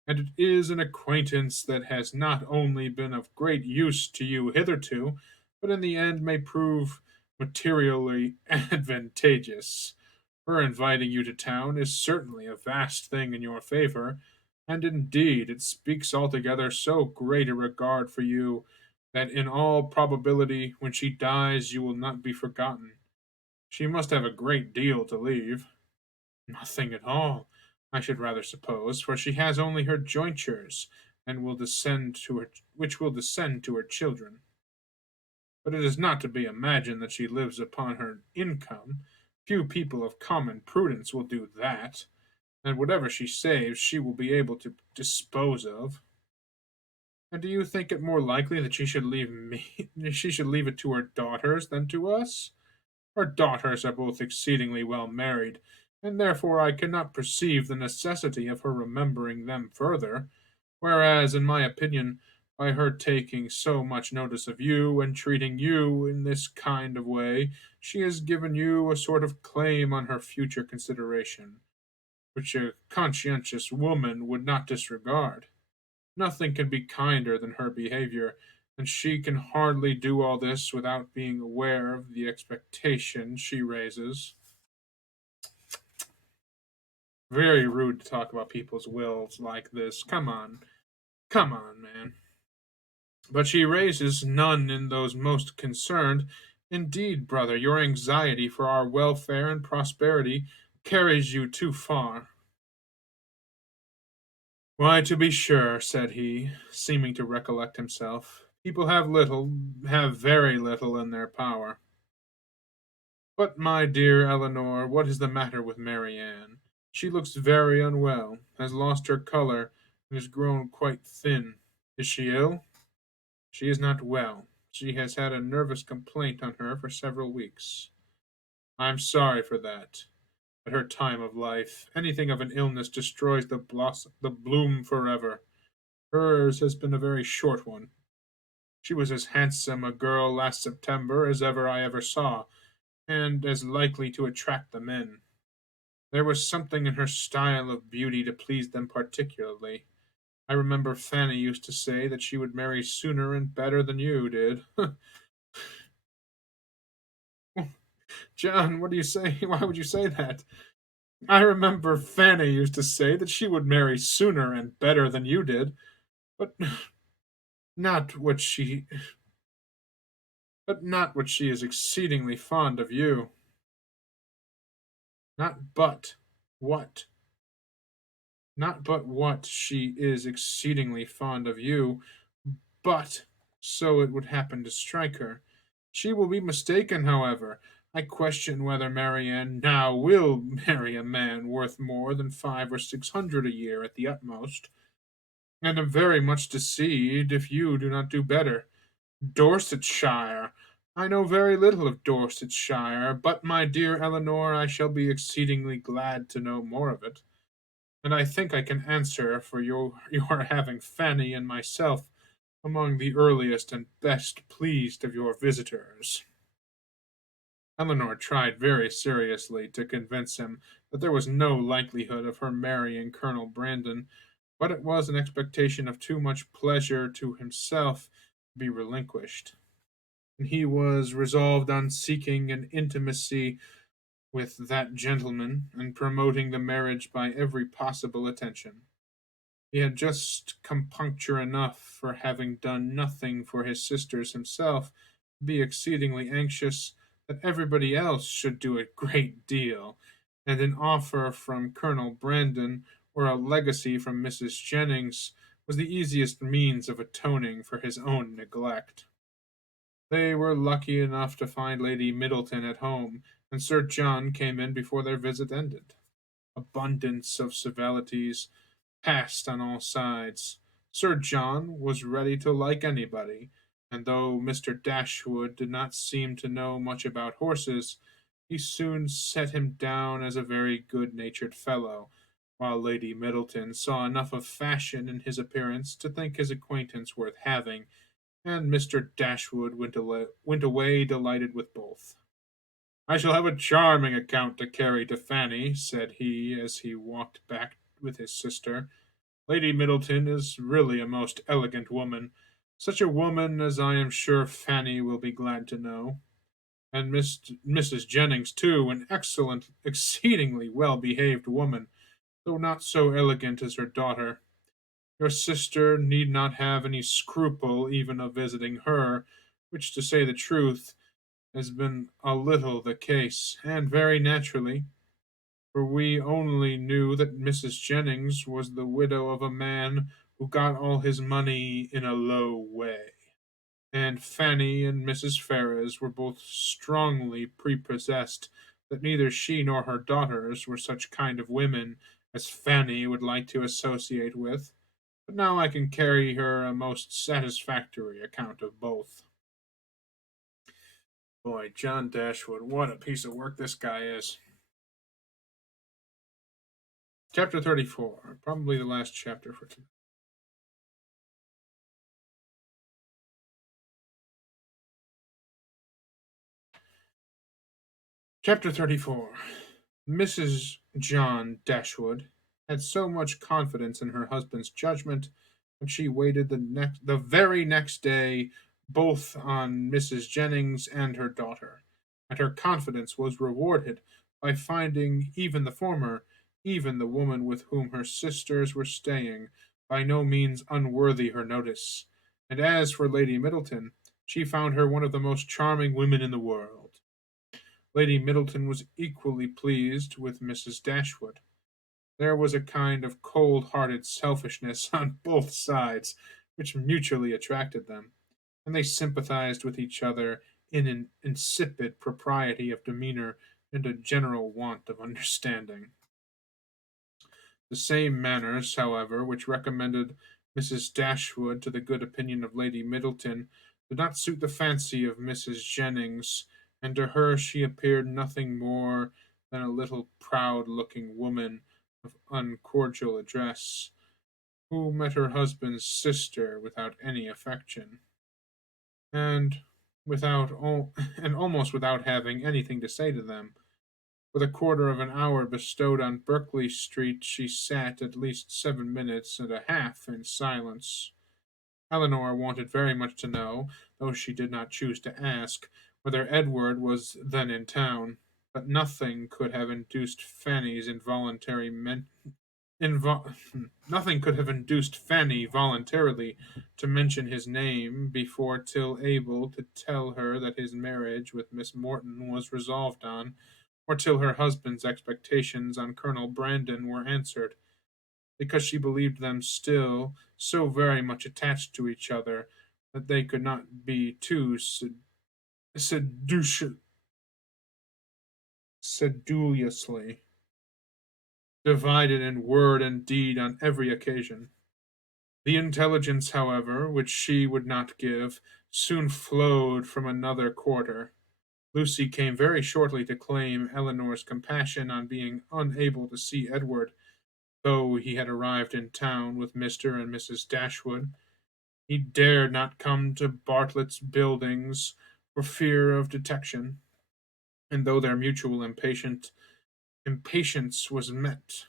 And it is an acquaintance that has not only been of great use to you hitherto, but in the end may prove materially advantageous. Her inviting you to town is certainly a vast thing in your favor, and indeed it speaks altogether so great a regard for you that in all probability when she dies you will not be forgotten. She must have a great deal to leave. Nothing at all, I should rather suppose, for she has only her jointures, and will descend to her which will descend to her children. But it is not to be imagined that she lives upon her income. Few people of common prudence will do that, and whatever she saves she will be able to dispose of. And do you think it more likely that she should leave me she should leave it to her daughters than to us? Her daughters are both exceedingly well married, and therefore I cannot perceive the necessity of her remembering them further, whereas, in my opinion, by her taking so much notice of you, and treating you in this kind of way, she has given you a sort of claim on her future consideration, which a conscientious woman would not disregard. Nothing can be kinder than her behavior, and she can hardly do all this without being aware of the expectation she raises. Very rude to talk about people's wills like this. Come on, man. But she raises none in those most concerned. Indeed, brother, your anxiety for our welfare and prosperity carries you too far. Why, to be sure, said he, seeming to recollect himself, people have very little in their power. But, my dear Eleanor, what is the matter with Marianne? She looks very unwell, has lost her color, and has grown quite thin. Is she ill? She is not well. She has had a nervous complaint on her for several weeks. I am sorry for that. At her time of life, anything of an illness destroys the bloom forever. Hers has been a very short one. She was as handsome a girl last September as I ever saw, and as likely to attract the men. There was something in her style of beauty to please them particularly. I remember Fanny used to say that she would marry sooner and better than you did. John, what do you say? Why would you say that? I remember Fanny used to say that she would marry sooner and better than you did, but not what she not what she is exceedingly fond of you. Not but what? Not but what she is exceedingly fond of you, but so it would happen to strike her. She will be mistaken, however. I question whether Marianne now will marry a man worth more than 500 or 600 a year at the utmost, and am very much deceived if you do not do better. Dorsetshire! I know very little of Dorsetshire, but, my dear Eleanor, I shall be exceedingly glad to know more of it, and I think I can answer for your having Fanny and myself among the earliest and best pleased of your visitors. Eleanor tried very seriously to convince him that there was no likelihood of her marrying Colonel Brandon, but it was an expectation of too much pleasure to himself to be relinquished, and he was resolved on seeking an intimacy with that gentleman and promoting the marriage by every possible attention. He had just compuncture enough for having done nothing for his sisters himself to be exceedingly anxious that everybody else should do a great deal, and an offer from Colonel Brandon or a legacy from Mrs. Jennings was the easiest means of atoning for his own neglect. They were lucky enough to find Lady Middleton at home, and Sir John came in before their visit ended. Abundance of civilities passed on all sides. Sir John was ready to like anybody, and though Mr. Dashwood did not seem to know much about horses, he soon set him down as a very good natured fellow, while Lady Middleton saw enough of fashion in his appearance to think his acquaintance worth having, and Mr. Dashwood went away delighted with both. I shall have a charming account to carry to Fanny, said he, as he walked back with his sister. Lady Middleton is really a most elegant woman, such a woman as I am sure Fanny will be glad to know. And Mrs. Jennings, too, an excellent, exceedingly well behaved woman, though not so elegant as her daughter. Your sister need not have any scruple even of visiting her, which, to say the truth, has been a little the case, and very naturally, for we only knew that Mrs. Jennings was the widow of a man who got all his money in a low way, and Fanny and Mrs. Ferrars were both strongly prepossessed that neither she nor her daughters were such kind of women as Fanny would like to associate with. But now I can carry her a most satisfactory account of both. Boy, John Dashwood, what a piece of work this guy is. Chapter 34, probably the last chapter for tonight. Chapter 34. Mrs. John Dashwood had so much confidence in her husband's judgment that she waited the very next day both on Mrs. Jennings and her daughter, and her confidence was rewarded by finding even the former, even the woman with whom her sisters were staying, by no means unworthy her notice. And as for Lady Middleton, she found her one of the most charming women in the world. Lady Middleton was equally pleased with Mrs. Dashwood. There was a kind of cold hearted selfishness on both sides which mutually attracted them, and they sympathized with each other in an insipid propriety of demeanor and a general want of understanding. The same manners, however, which recommended Mrs. Dashwood to the good opinion of Lady Middleton, did not suit the fancy of Mrs. Jennings, and to her she appeared nothing more than a little proud-looking woman of uncordial address, who met her husband's sister without any affection, and and almost without having anything to say to them. For the quarter of an hour bestowed on Berkeley Street, she sat at least 7 minutes and a half in silence. Eleanor wanted very much to know, though she did not choose to ask, whether Edward was then in town, but nothing could have induced Fanny's involuntary men- invo- nothing could have induced Fanny voluntarily to mention his name before till able to tell her that his marriage with Miss Morton was resolved on, or till her husband's expectations on Colonel Brandon were answered, because she believed them still so very much attached to each other that they could not be too seduce- sedulously divided in word and deed on every occasion. The intelligence, however, which she would not give, soon flowed from another quarter. Lucy came very shortly to claim Eleanor's compassion on being unable to see Edward, though he had arrived in town with Mr. and Mrs. Dashwood. He dared not come to Bartlett's Buildings for fear of detection. And though their mutual impatience was met,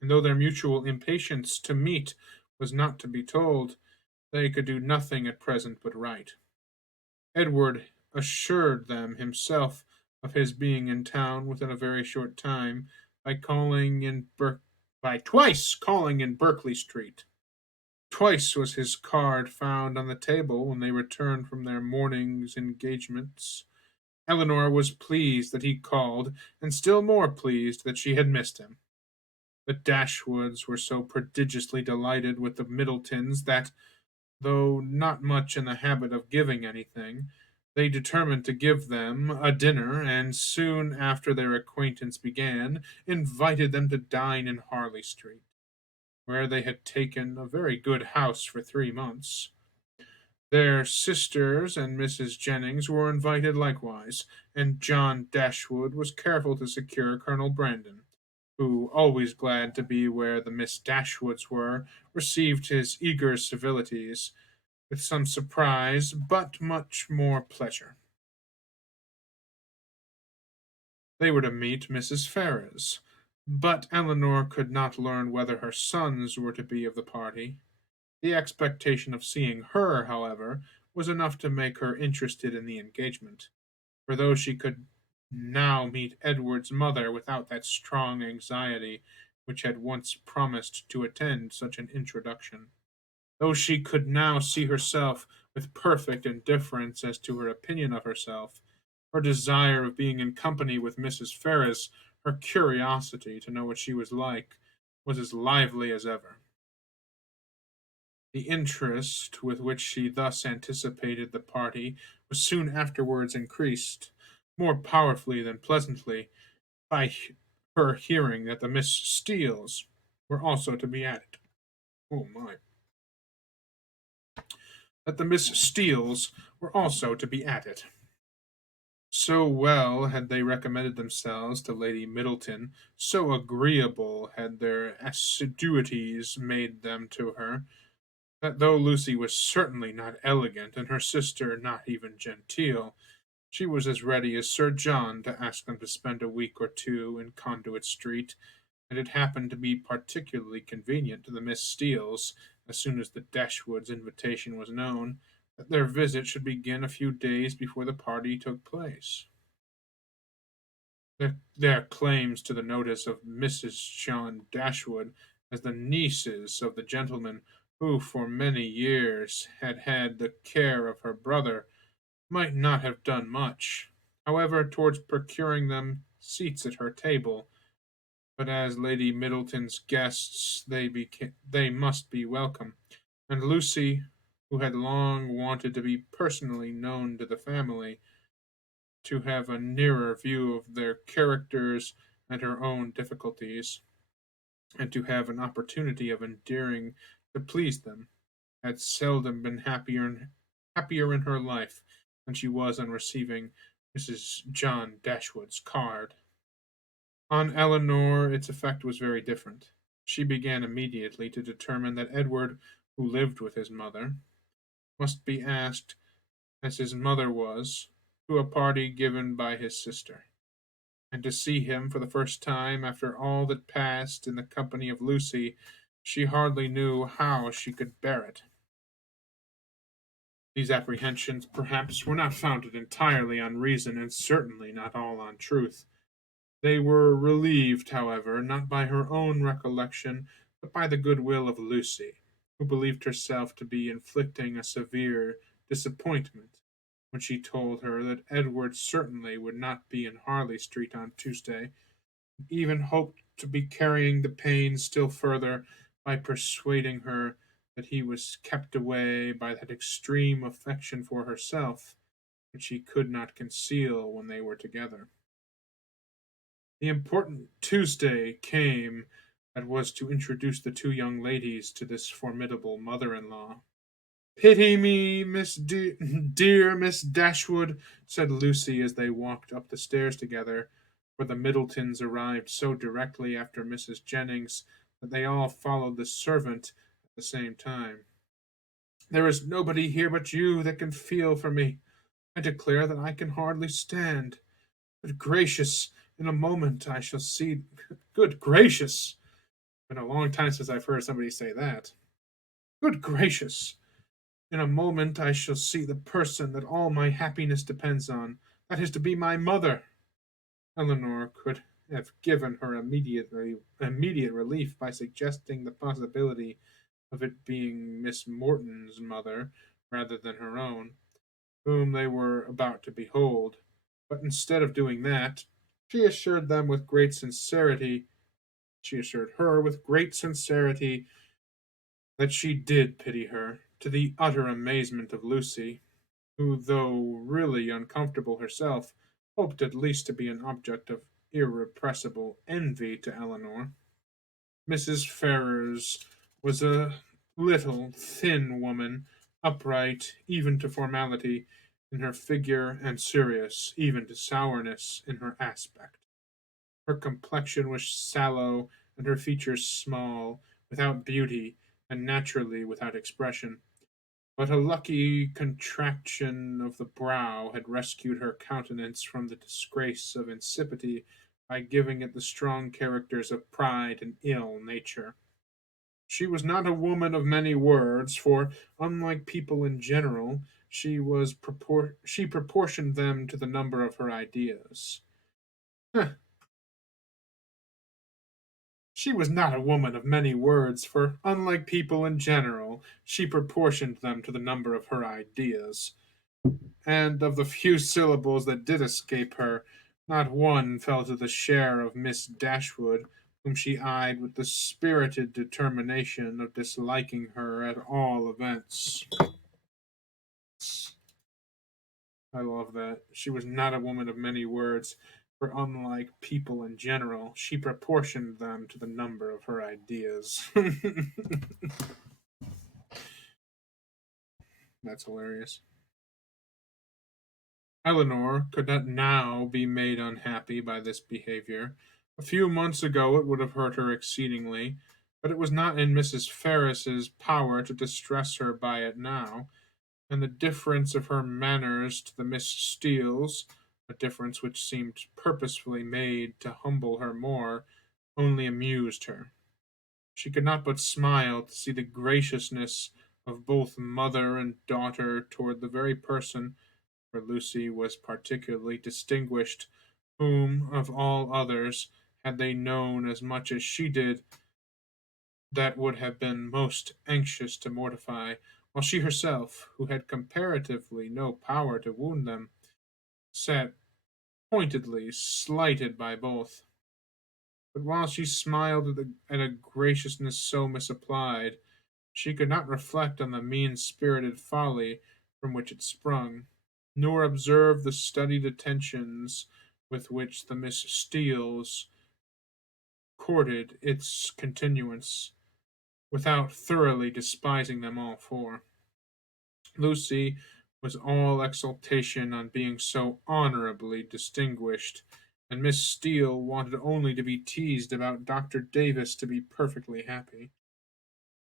and though their mutual impatience to meet was not to be told, they could do nothing at present but write. Edward assured them himself of his being in town within a very short time by calling in by twice calling in Berkeley Street. Twice was his card found on the table when they returned from their morning's engagements. Eleanor was pleased that he called, and still more pleased that she had missed him. The Dashwoods were so prodigiously delighted with the Middletons that, though not much in the habit of giving anything, they determined to give them a dinner, and soon after their acquaintance began, invited them to dine in Harley Street, where they had taken a very good house for 3 months. Their sisters and Mrs. Jennings were invited likewise, and John Dashwood was careful to secure Colonel Brandon, who, always glad to be where the Miss Dashwoods were, received his eager civilities with some surprise, but much more pleasure. They were to meet Mrs. Ferrars, but Eleanor could not learn whether her sons were to be of the party. The expectation of seeing her, however, was enough to make her interested in the engagement, for though she could now meet Edward's mother without that strong anxiety which had once promised to attend such an introduction, though she could now see herself with perfect indifference as to her opinion of herself, her desire of being in company with Mrs. Ferrars, her curiosity to know what she was like, was as lively as ever. The interest with which she thus anticipated the party was soon afterwards increased, more powerfully than pleasantly, by her hearing that the Miss Steeles were also to be added. Oh my! That the Miss Steeles were also to be added. So well had they recommended themselves to Lady Middleton, so agreeable had their assiduities made them to her, that though Lucy was certainly not elegant, and her sister not even genteel, she was as ready as Sir John to ask them to spend a week or two in Conduit Street, and it happened to be particularly convenient to the Miss Steeles, as soon as the Dashwoods' invitation was known, that their visit should begin a few days before the party took place. Their claims to the notice of Mrs. John Dashwood as the nieces of the gentleman who for many years had had the care of her brother might not have done much, however, towards procuring them seats at her table, but as Lady Middleton's guests they must be welcome, and Lucy, who had long wanted to be personally known to the family, to have a nearer view of their characters and her own difficulties, and to have an opportunity of endearing to please them, had seldom been happier in her life than she was on receiving Mrs. John Dashwood's card. On Eleanor its effect was very different. She began immediately to determine that Edward, who lived with his mother, must be asked, as his mother was, to a party given by his sister, and to see him for the first time after all that passed in the company of Lucy, she hardly knew how she could bear it. These apprehensions, perhaps, were not founded entirely on reason, and certainly not all on truth. They were relieved, however, not by her own recollection, but by the good will of Lucy, who believed herself to be inflicting a severe disappointment when she told her that Edward certainly would not be in Harley Street on Tuesday, and even hoped to be carrying the pain still further by persuading her that he was kept away by that extreme affection for herself which he could not conceal when they were together. The important Tuesday came that was to introduce the two young ladies to this formidable mother in law. "Pity me, dear Miss Dashwood," said Lucy as they walked up the stairs together, for the Middletons arrived so directly after Mrs. Jennings that they all followed the servant at the same time. "There is nobody here but you that can feel for me. I declare that I can hardly stand. Good gracious! In a moment I shall see. Good gracious! Been a long time since I've heard somebody say that. Good gracious! In a moment I shall see the person that all my happiness depends on. That is to be my mother. Eleanor could have given her immediate relief by suggesting the possibility of it being Miss Morton's mother rather than her own, whom they were about to behold. But instead of doing that, she assured them with great sincerity, she assured her with great sincerity that she did pity her, to the utter amazement of Lucy, who, though really uncomfortable herself, hoped at least to be an object of irrepressible envy to Eleanor. Mrs. Ferrars was a little, thin woman, upright even to formality in her figure and serious even to sourness in her aspect. Her complexion was sallow and her features small, without beauty, and naturally without expression. But a lucky contraction of the brow had rescued her countenance from the disgrace of insipidity by giving it the strong characters of pride and ill nature. She was not a woman of many words, for, unlike people in general, she proportioned them to the number of her ideas. Huh. She was not a woman of many words, for, unlike people in general, she proportioned them to the number of her ideas. And of the few syllables that did escape her, not one fell to the share of Miss Dashwood, whom she eyed with the spirited determination of disliking her at all events. I love that. She was not a woman of many words, for unlike people in general, she proportioned them to the number of her ideas. That's hilarious. Eleanor could not now be made unhappy by this behavior. A few months ago it would have hurt her exceedingly, but it was not in Mrs. Ferris's power to distress her by it now, and the difference of her manners to the Miss Steeles, a difference which seemed purposely made to humble her more, only amused her. She could not but smile to see the graciousness of both mother and daughter toward the very person for Lucy was particularly distinguished, whom, of all others, had they known as much as she did, that would have been most anxious to mortify, while she herself, who had comparatively no power to wound them, sat pointedly slighted by both. But while she smiled at a graciousness so misapplied, she could not reflect on the mean spirited folly from which it sprung, nor observe the studied attentions with which the Miss Steeles courted its continuance, without thoroughly despising them all four. Lucy was all exultation on being so honorably distinguished, and Miss Steele wanted only to be teased about Dr. Davis to be perfectly happy.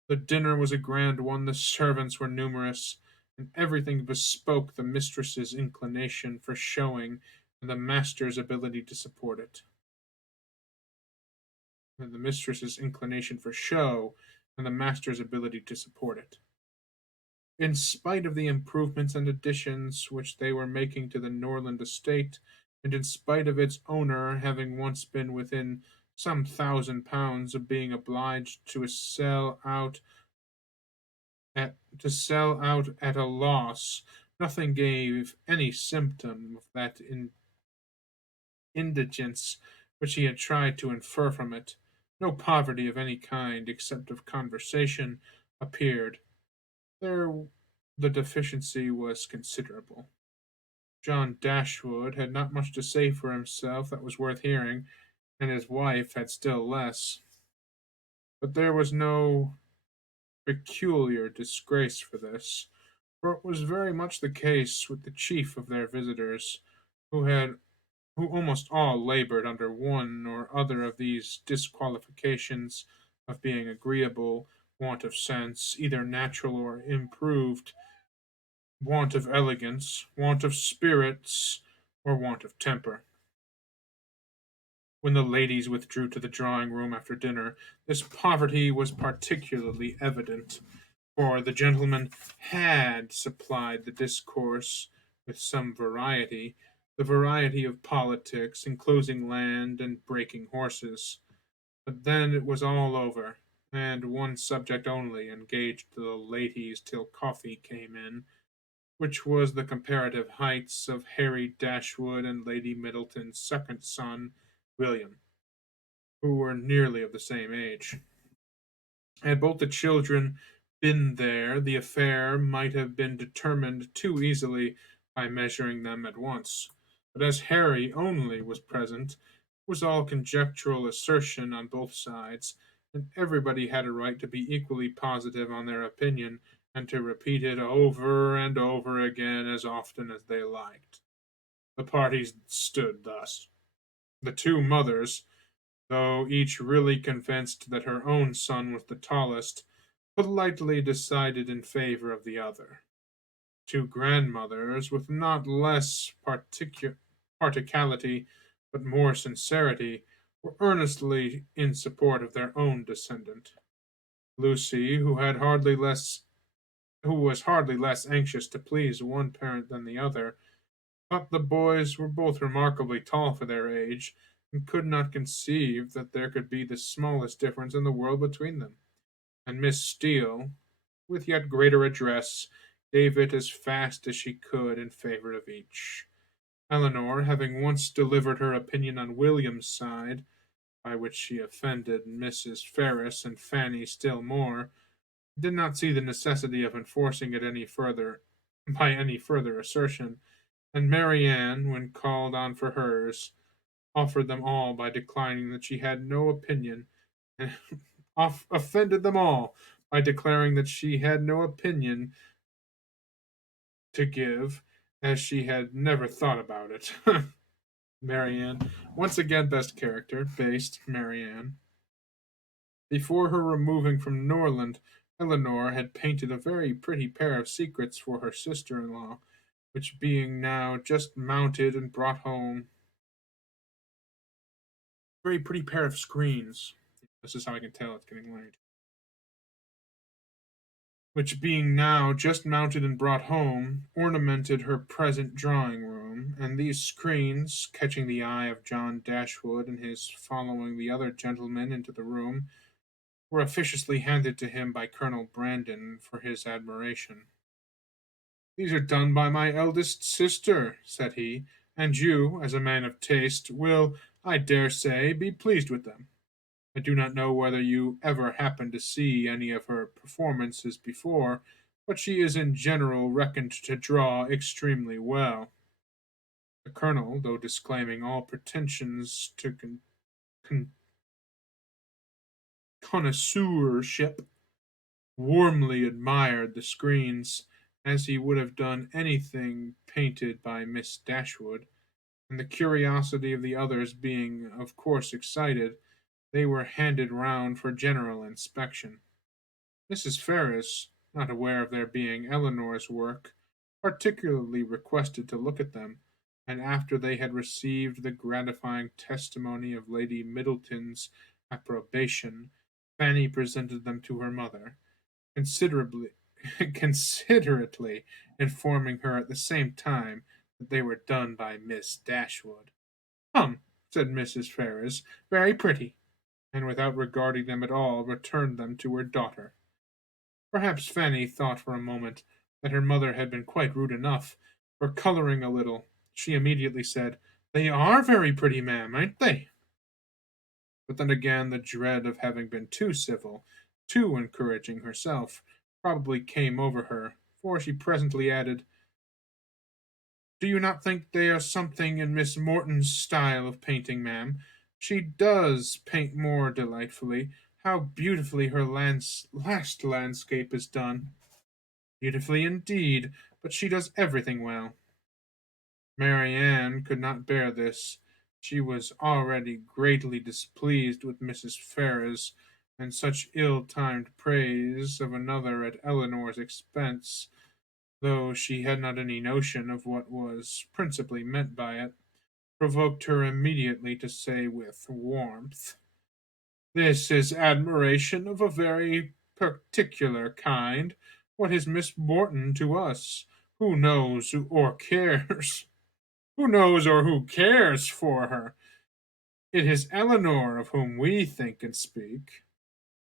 The dinner was a grand one, the servants were numerous, and everything bespoke the mistress's inclination for showing and the master's ability to support it. And the mistress's inclination for show and the master's ability to support it. In spite of the improvements and additions which they were making to the Norland estate, and in spite of its owner having once been within some £1,000 of being obliged to sell out at a loss, nothing gave any symptom of that indigence which he had tried to infer from it. No poverty of any kind, except of conversation, appeared. There the deficiency was considerable. John Dashwood had not much to say for himself that was worth hearing, and his wife had still less. But there was no peculiar disgrace for this, for it was very much the case with the chief of their visitors, who almost all labored under one or other of these disqualifications of being agreeable, want of sense, either natural or improved, want of elegance, want of spirits, or want of temper. When the ladies withdrew to the drawing room after dinner, this poverty was particularly evident, for the gentlemen had supplied the discourse with some variety, the variety of politics, enclosing land, and breaking horses. But then it was all over, and one subject only engaged the ladies till coffee came in, which was the comparative heights of Harry Dashwood and Lady Middleton's second son, William, who were nearly of the same age. Had both the children been there, the affair might have been determined too easily by measuring them at once. But as Harry only was present, it was all conjectural assertion on both sides, and everybody had a right to be equally positive on their opinion, and to repeat it over and over again as often as they liked. The parties stood thus. The two mothers, though each really convinced that her own son was the tallest, politely decided in favor of the other. Two grandmothers, with not less partiality but more sincerity, were earnestly in support of their own descendant. Lucy, who was hardly less anxious to please one parent than the other, thought the boys were both remarkably tall for their age, and could not conceive that there could be the smallest difference in the world between them. And Miss Steele, with yet greater address, gave it as fast as she could in favor of each. Eleanor, having once delivered her opinion on William's side, by which she offended Mrs. Ferris and Fanny still more, did not see the necessity of enforcing it any further by any further assertion, and Marianne, when called on for hers, offered them all by declaring that she had no opinion, and offended them all by declaring that she had no opinion to give, as she had never thought about it. Marianne, once again best character, based Marianne. Before her removing from Norland, Eleanor had painted a very pretty pair of secrets for her sister in law, which being now just mounted and brought home, very pretty pair of screens. This is how I can tell it's getting late. Which being now just mounted and brought home, ornamented her present drawing room, and these screens, catching the eye of John Dashwood and his following the other gentlemen into the room, were officiously handed to him by Colonel Brandon for his admiration. "These are done by my eldest sister," said he, "and you, as a man of taste, will, I dare say, be pleased with them. I do not know whether you ever happened to see any of her performances before, but she is in general reckoned to draw extremely well." The colonel, though disclaiming all pretensions to con- connoisseurship, warmly admired the screens, as he would have done anything painted by Miss Dashwood, and the curiosity of the others being of course excited, they were handed round for general inspection. Mrs. Ferris, not aware of their being Eleanor's work, particularly requested to look at them, and after they had received the gratifying testimony of Lady Middleton's approbation, Fanny presented them to her mother, considerably considerately informing her at the same time that they were done by Miss Dashwood. Said Mrs. Ferris, "very pretty," and without regarding them at all returned them to her daughter. Perhaps Fanny thought for a moment that her mother had been quite rude enough, for coloring a little, she immediately said, "They are very pretty, ma'am, ain't they?" But then again the dread of having been too civil, too encouraging herself, probably came over her, for she presently added, "Do you not think they are something in Miss Morton's style of painting, ma'am? She does paint more delightfully. How beautifully her last landscape is done! Beautifully indeed, but she does everything well." Marianne could not bear this. She was already greatly displeased with Mrs. Ferrars, and such ill-timed praise of another at Eleanor's expense, though she had not any notion of what was principally meant by it, provoked her immediately to say with warmth, "This is admiration of a very particular kind. What is Miss Morton to us? Who knows or cares? Who knows or who cares for her? It is Eleanor of whom we think and speak."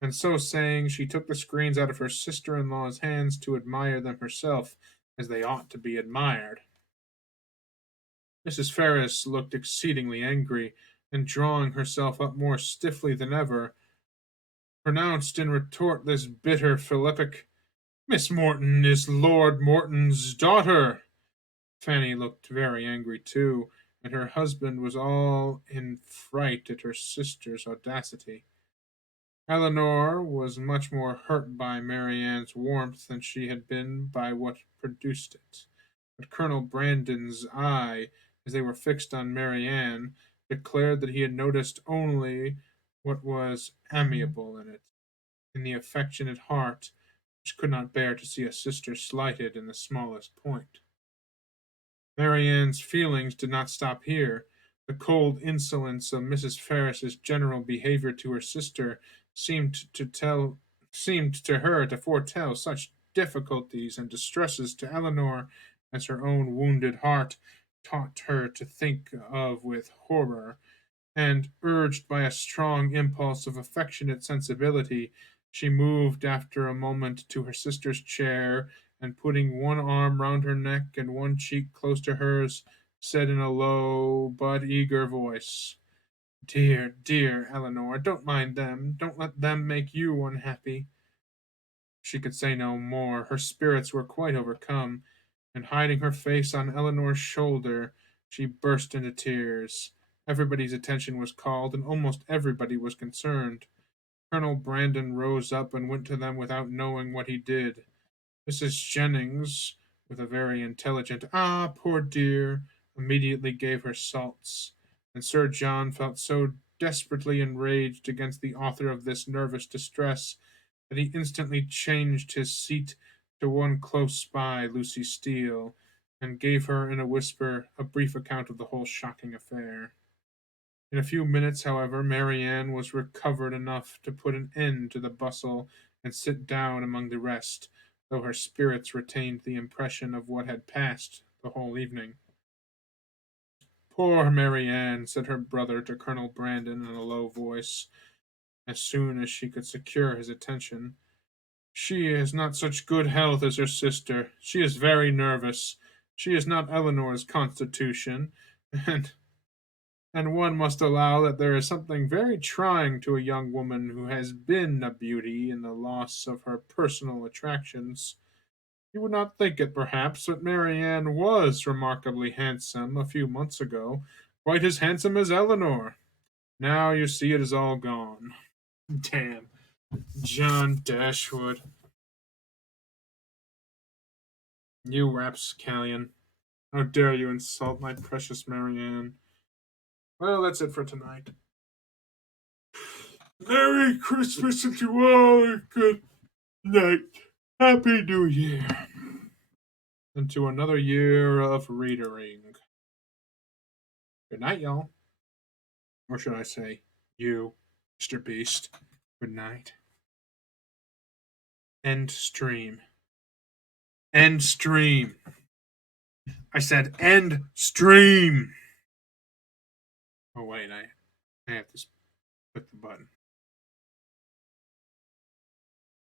And so saying, she took the screens out of her sister in law's hands to admire them herself, as they ought to be admired. Mrs. Ferris looked exceedingly angry, and drawing herself up more stiffly than ever, pronounced in retort this bitter philippic, "Miss Morton is Lord Morton's daughter." Fanny looked very angry too, and her husband was all in fright at her sister's audacity. Eleanor was much more hurt by Marianne's warmth than she had been by what produced it. But Colonel Brandon's eye, as they were fixed on Marianne, declared that he had noticed only what was amiable in it, in the affectionate heart which could not bear to see a sister slighted in the smallest point. Marianne's feelings did not stop here. The cold insolence of Mrs. Ferris's general behavior to her sister seemed to her to foretell such difficulties and distresses to Eleanor as her own wounded heart taught her to think of with horror, and, urged by a strong impulse of affectionate sensibility, she moved after a moment to her sister's chair, and putting one arm round her neck and one cheek close to hers, said in a low but eager voice, "Dear, dear Eleanor, don't mind them. Don't let them make you unhappy." She could say no more. Her spirits were quite overcome, and hiding her face on Eleanor's shoulder, she burst into tears. Everybody's attention was called, and almost everybody was concerned. Colonel Brandon rose up and went to them without knowing what he did. Mrs. Jennings, with a very intelligent "Ah, poor dear," immediately gave her salts, and Sir John felt so desperately enraged against the author of this nervous distress that he instantly changed his seat to one close by Lucy Steele, and gave her in a whisper a brief account of the whole shocking affair. In a few minutes, however, Marianne was recovered enough to put an end to the bustle and sit down among the rest, though her spirits retained the impression of what had passed the whole evening. "Poor Marianne," said her brother to Colonel Brandon in a low voice, as soon as she could secure his attention. "She has not such good health as her sister. She is very nervous. She is not Eleanor's constitution, and one must allow that there is something very trying to a young woman who has been a beauty in the loss of her personal attractions. You would not think it, perhaps, but Marianne was remarkably handsome a few months ago, quite as handsome as Eleanor. Now you see it is all gone. Damn, John Dashwood. You rapscallion. How dare you insult my precious Marianne? Well, that's it for tonight. Merry Christmas to you all, and good night. Happy New Year. And to another year of reading. Good night, y'all. Or should I say, you, Mr. Beast. Good night. End stream. End stream. I said end stream. Oh, wait, I have to click the button.